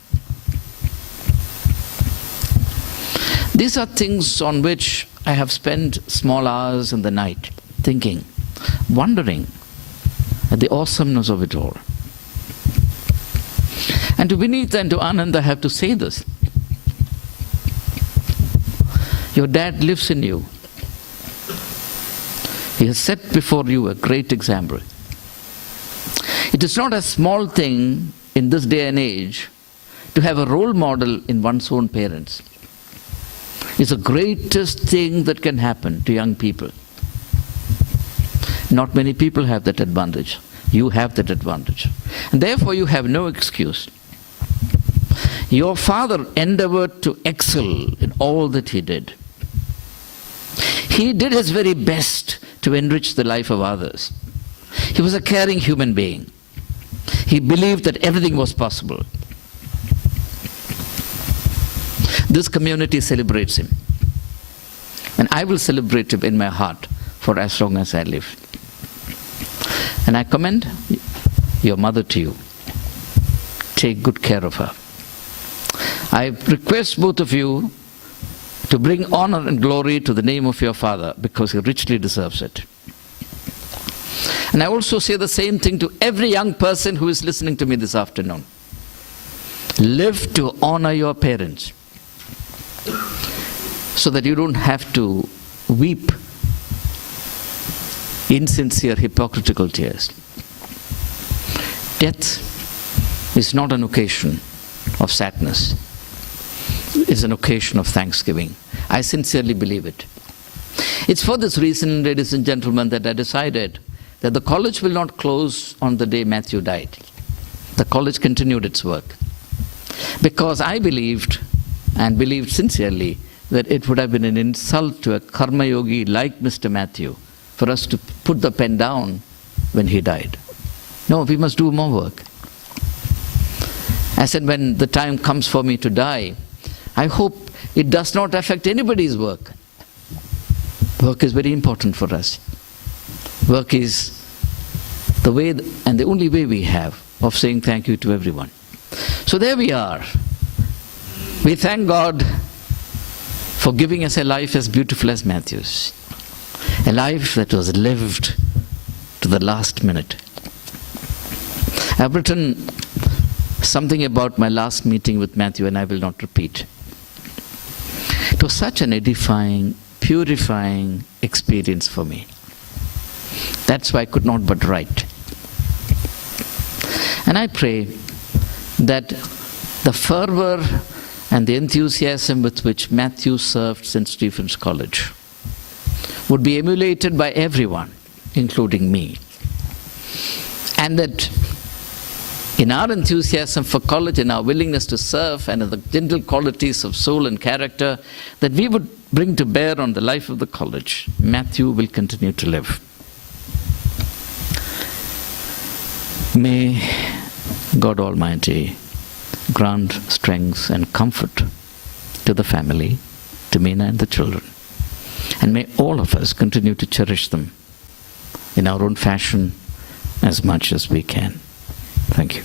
These are things on which I have spent small hours in the night thinking, wondering at the awesomeness of it all. And to Vineet and to Anand, I have to say this. Your dad lives in you. He has set before you a great example. It is not a small thing in this day and age to have a role model in one's own parents. It's the greatest thing that can happen to young people. Not many people have that advantage. You have that advantage. And therefore you have no excuse. Your father endeavored to excel in all that he did. He did his very best to enrich the life of others. He was a caring human being. He believed that everything was possible. This community celebrates him. And I will celebrate him in my heart for as long as I live. And I commend your mother to you. Take good care of her. I request both of you to bring honor and glory to the name of your father, because he richly deserves it. And I also say the same thing to every young person who is listening to me this afternoon. Live to honor your parents, so that you don't have to weep insincere, hypocritical tears. Death is not an occasion of sadness. It's an occasion of thanksgiving. I sincerely believe it. It's for this reason, ladies and gentlemen, that I decided that the college will not close on the day Mathew died. The college continued its work. Because I believed, and believed sincerely, that it would have been an insult to a karma yogi like Mr. Mathew for us to put the pen down when he died. No, we must do more work. I said, when the time comes for me to die, I hope it does not affect anybody's work. Work is very important for us. Work is the way and the only way we have of saying thank you to everyone. So there we are. We thank God for giving us a life as beautiful as Matthew's. A life that was lived to the last minute. I've written something about my last meeting with Mathew, and I will not repeat. It was such an edifying, purifying experience for me. That's why I could not but write. And I pray that the fervor and the enthusiasm with which Mathew served St. Stephen's College would be emulated by everyone, including me. And that in our enthusiasm for college, in our willingness to serve, and in the gentle qualities of soul and character that we would bring to bear on the life of the college, Mathew will continue to live. May God Almighty grant strength and comfort to the family, to Meena and the children. And may all of us continue to cherish them in our own fashion as much as we can. Thank you.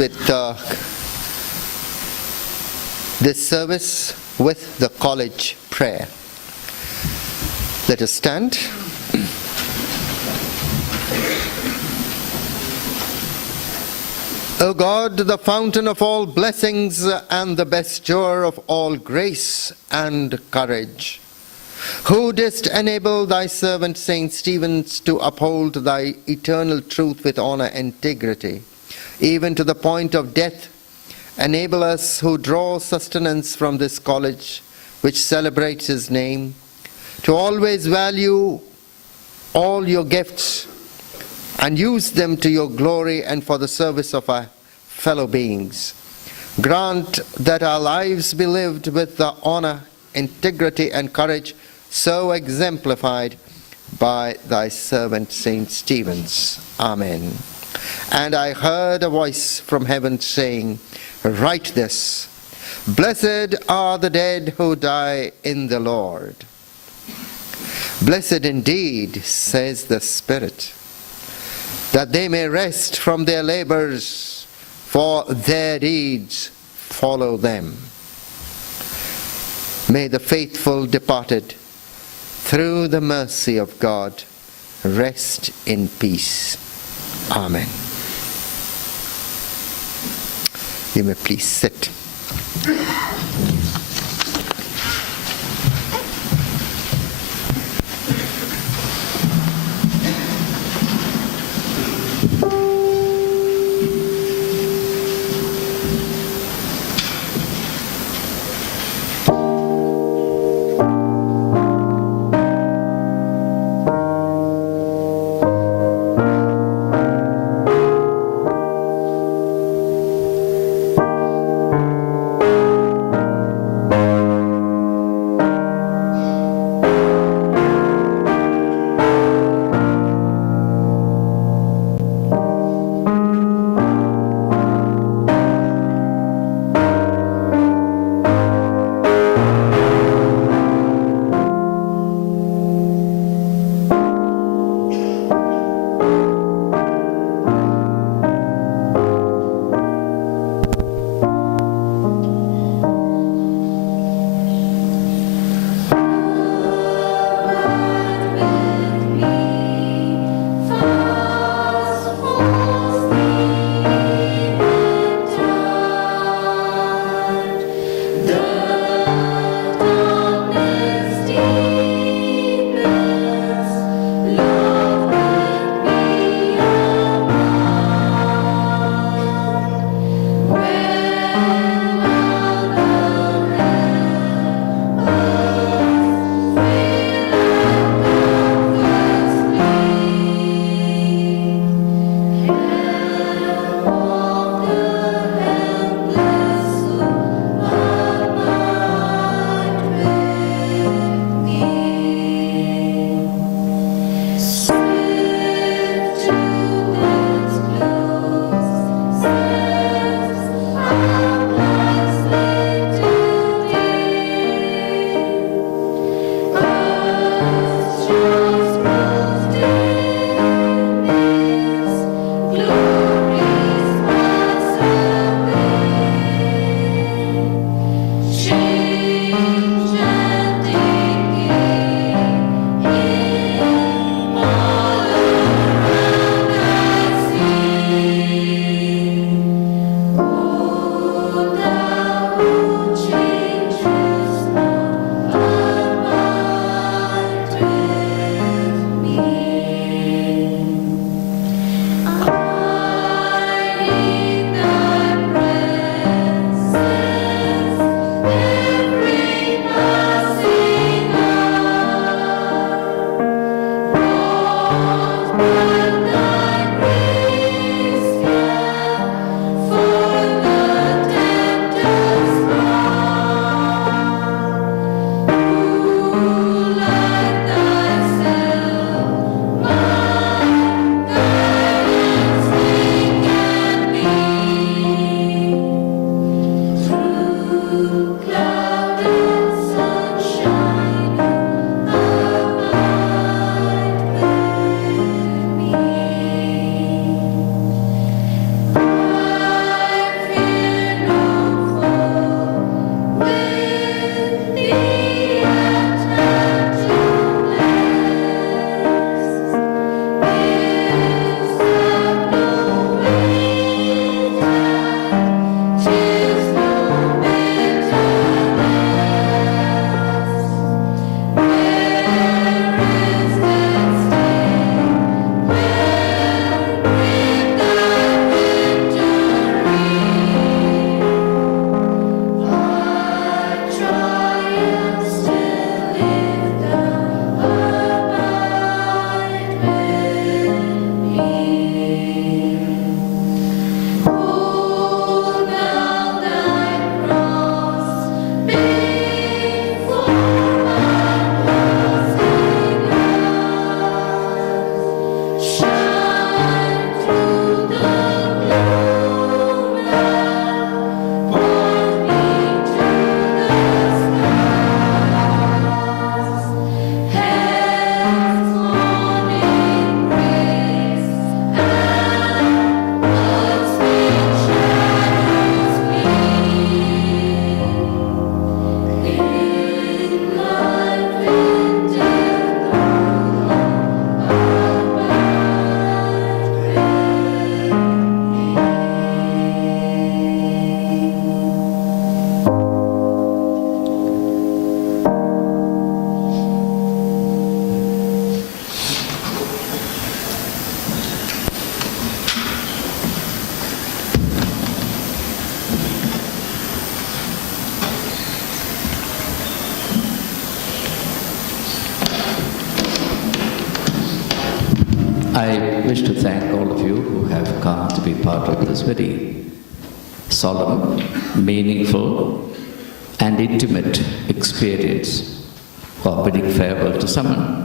with this service with the college prayer. Let us stand. O God, the fountain of all blessings and the bestower of all grace and courage, who didst enable thy servant Saint Stephen to uphold thy eternal truth with honor and integrity, even to the point of death, enable us who draw sustenance from this college, which celebrates his name, to always value all your gifts and use them to your glory and for the service of our fellow beings. Grant that our lives be lived with the honor, integrity, and courage so exemplified by thy servant Saint Stephen's. Amen. And I heard a voice from heaven saying, write this, blessed are the dead who die in the Lord. Blessed indeed, says the Spirit, that they may rest from their labors, for their deeds follow them. May the faithful departed, through the mercy of God, rest in peace. Amen. You may please sit. wish to thank all of you who have come to be part of this very solemn, meaningful, and intimate experience of bidding farewell to someone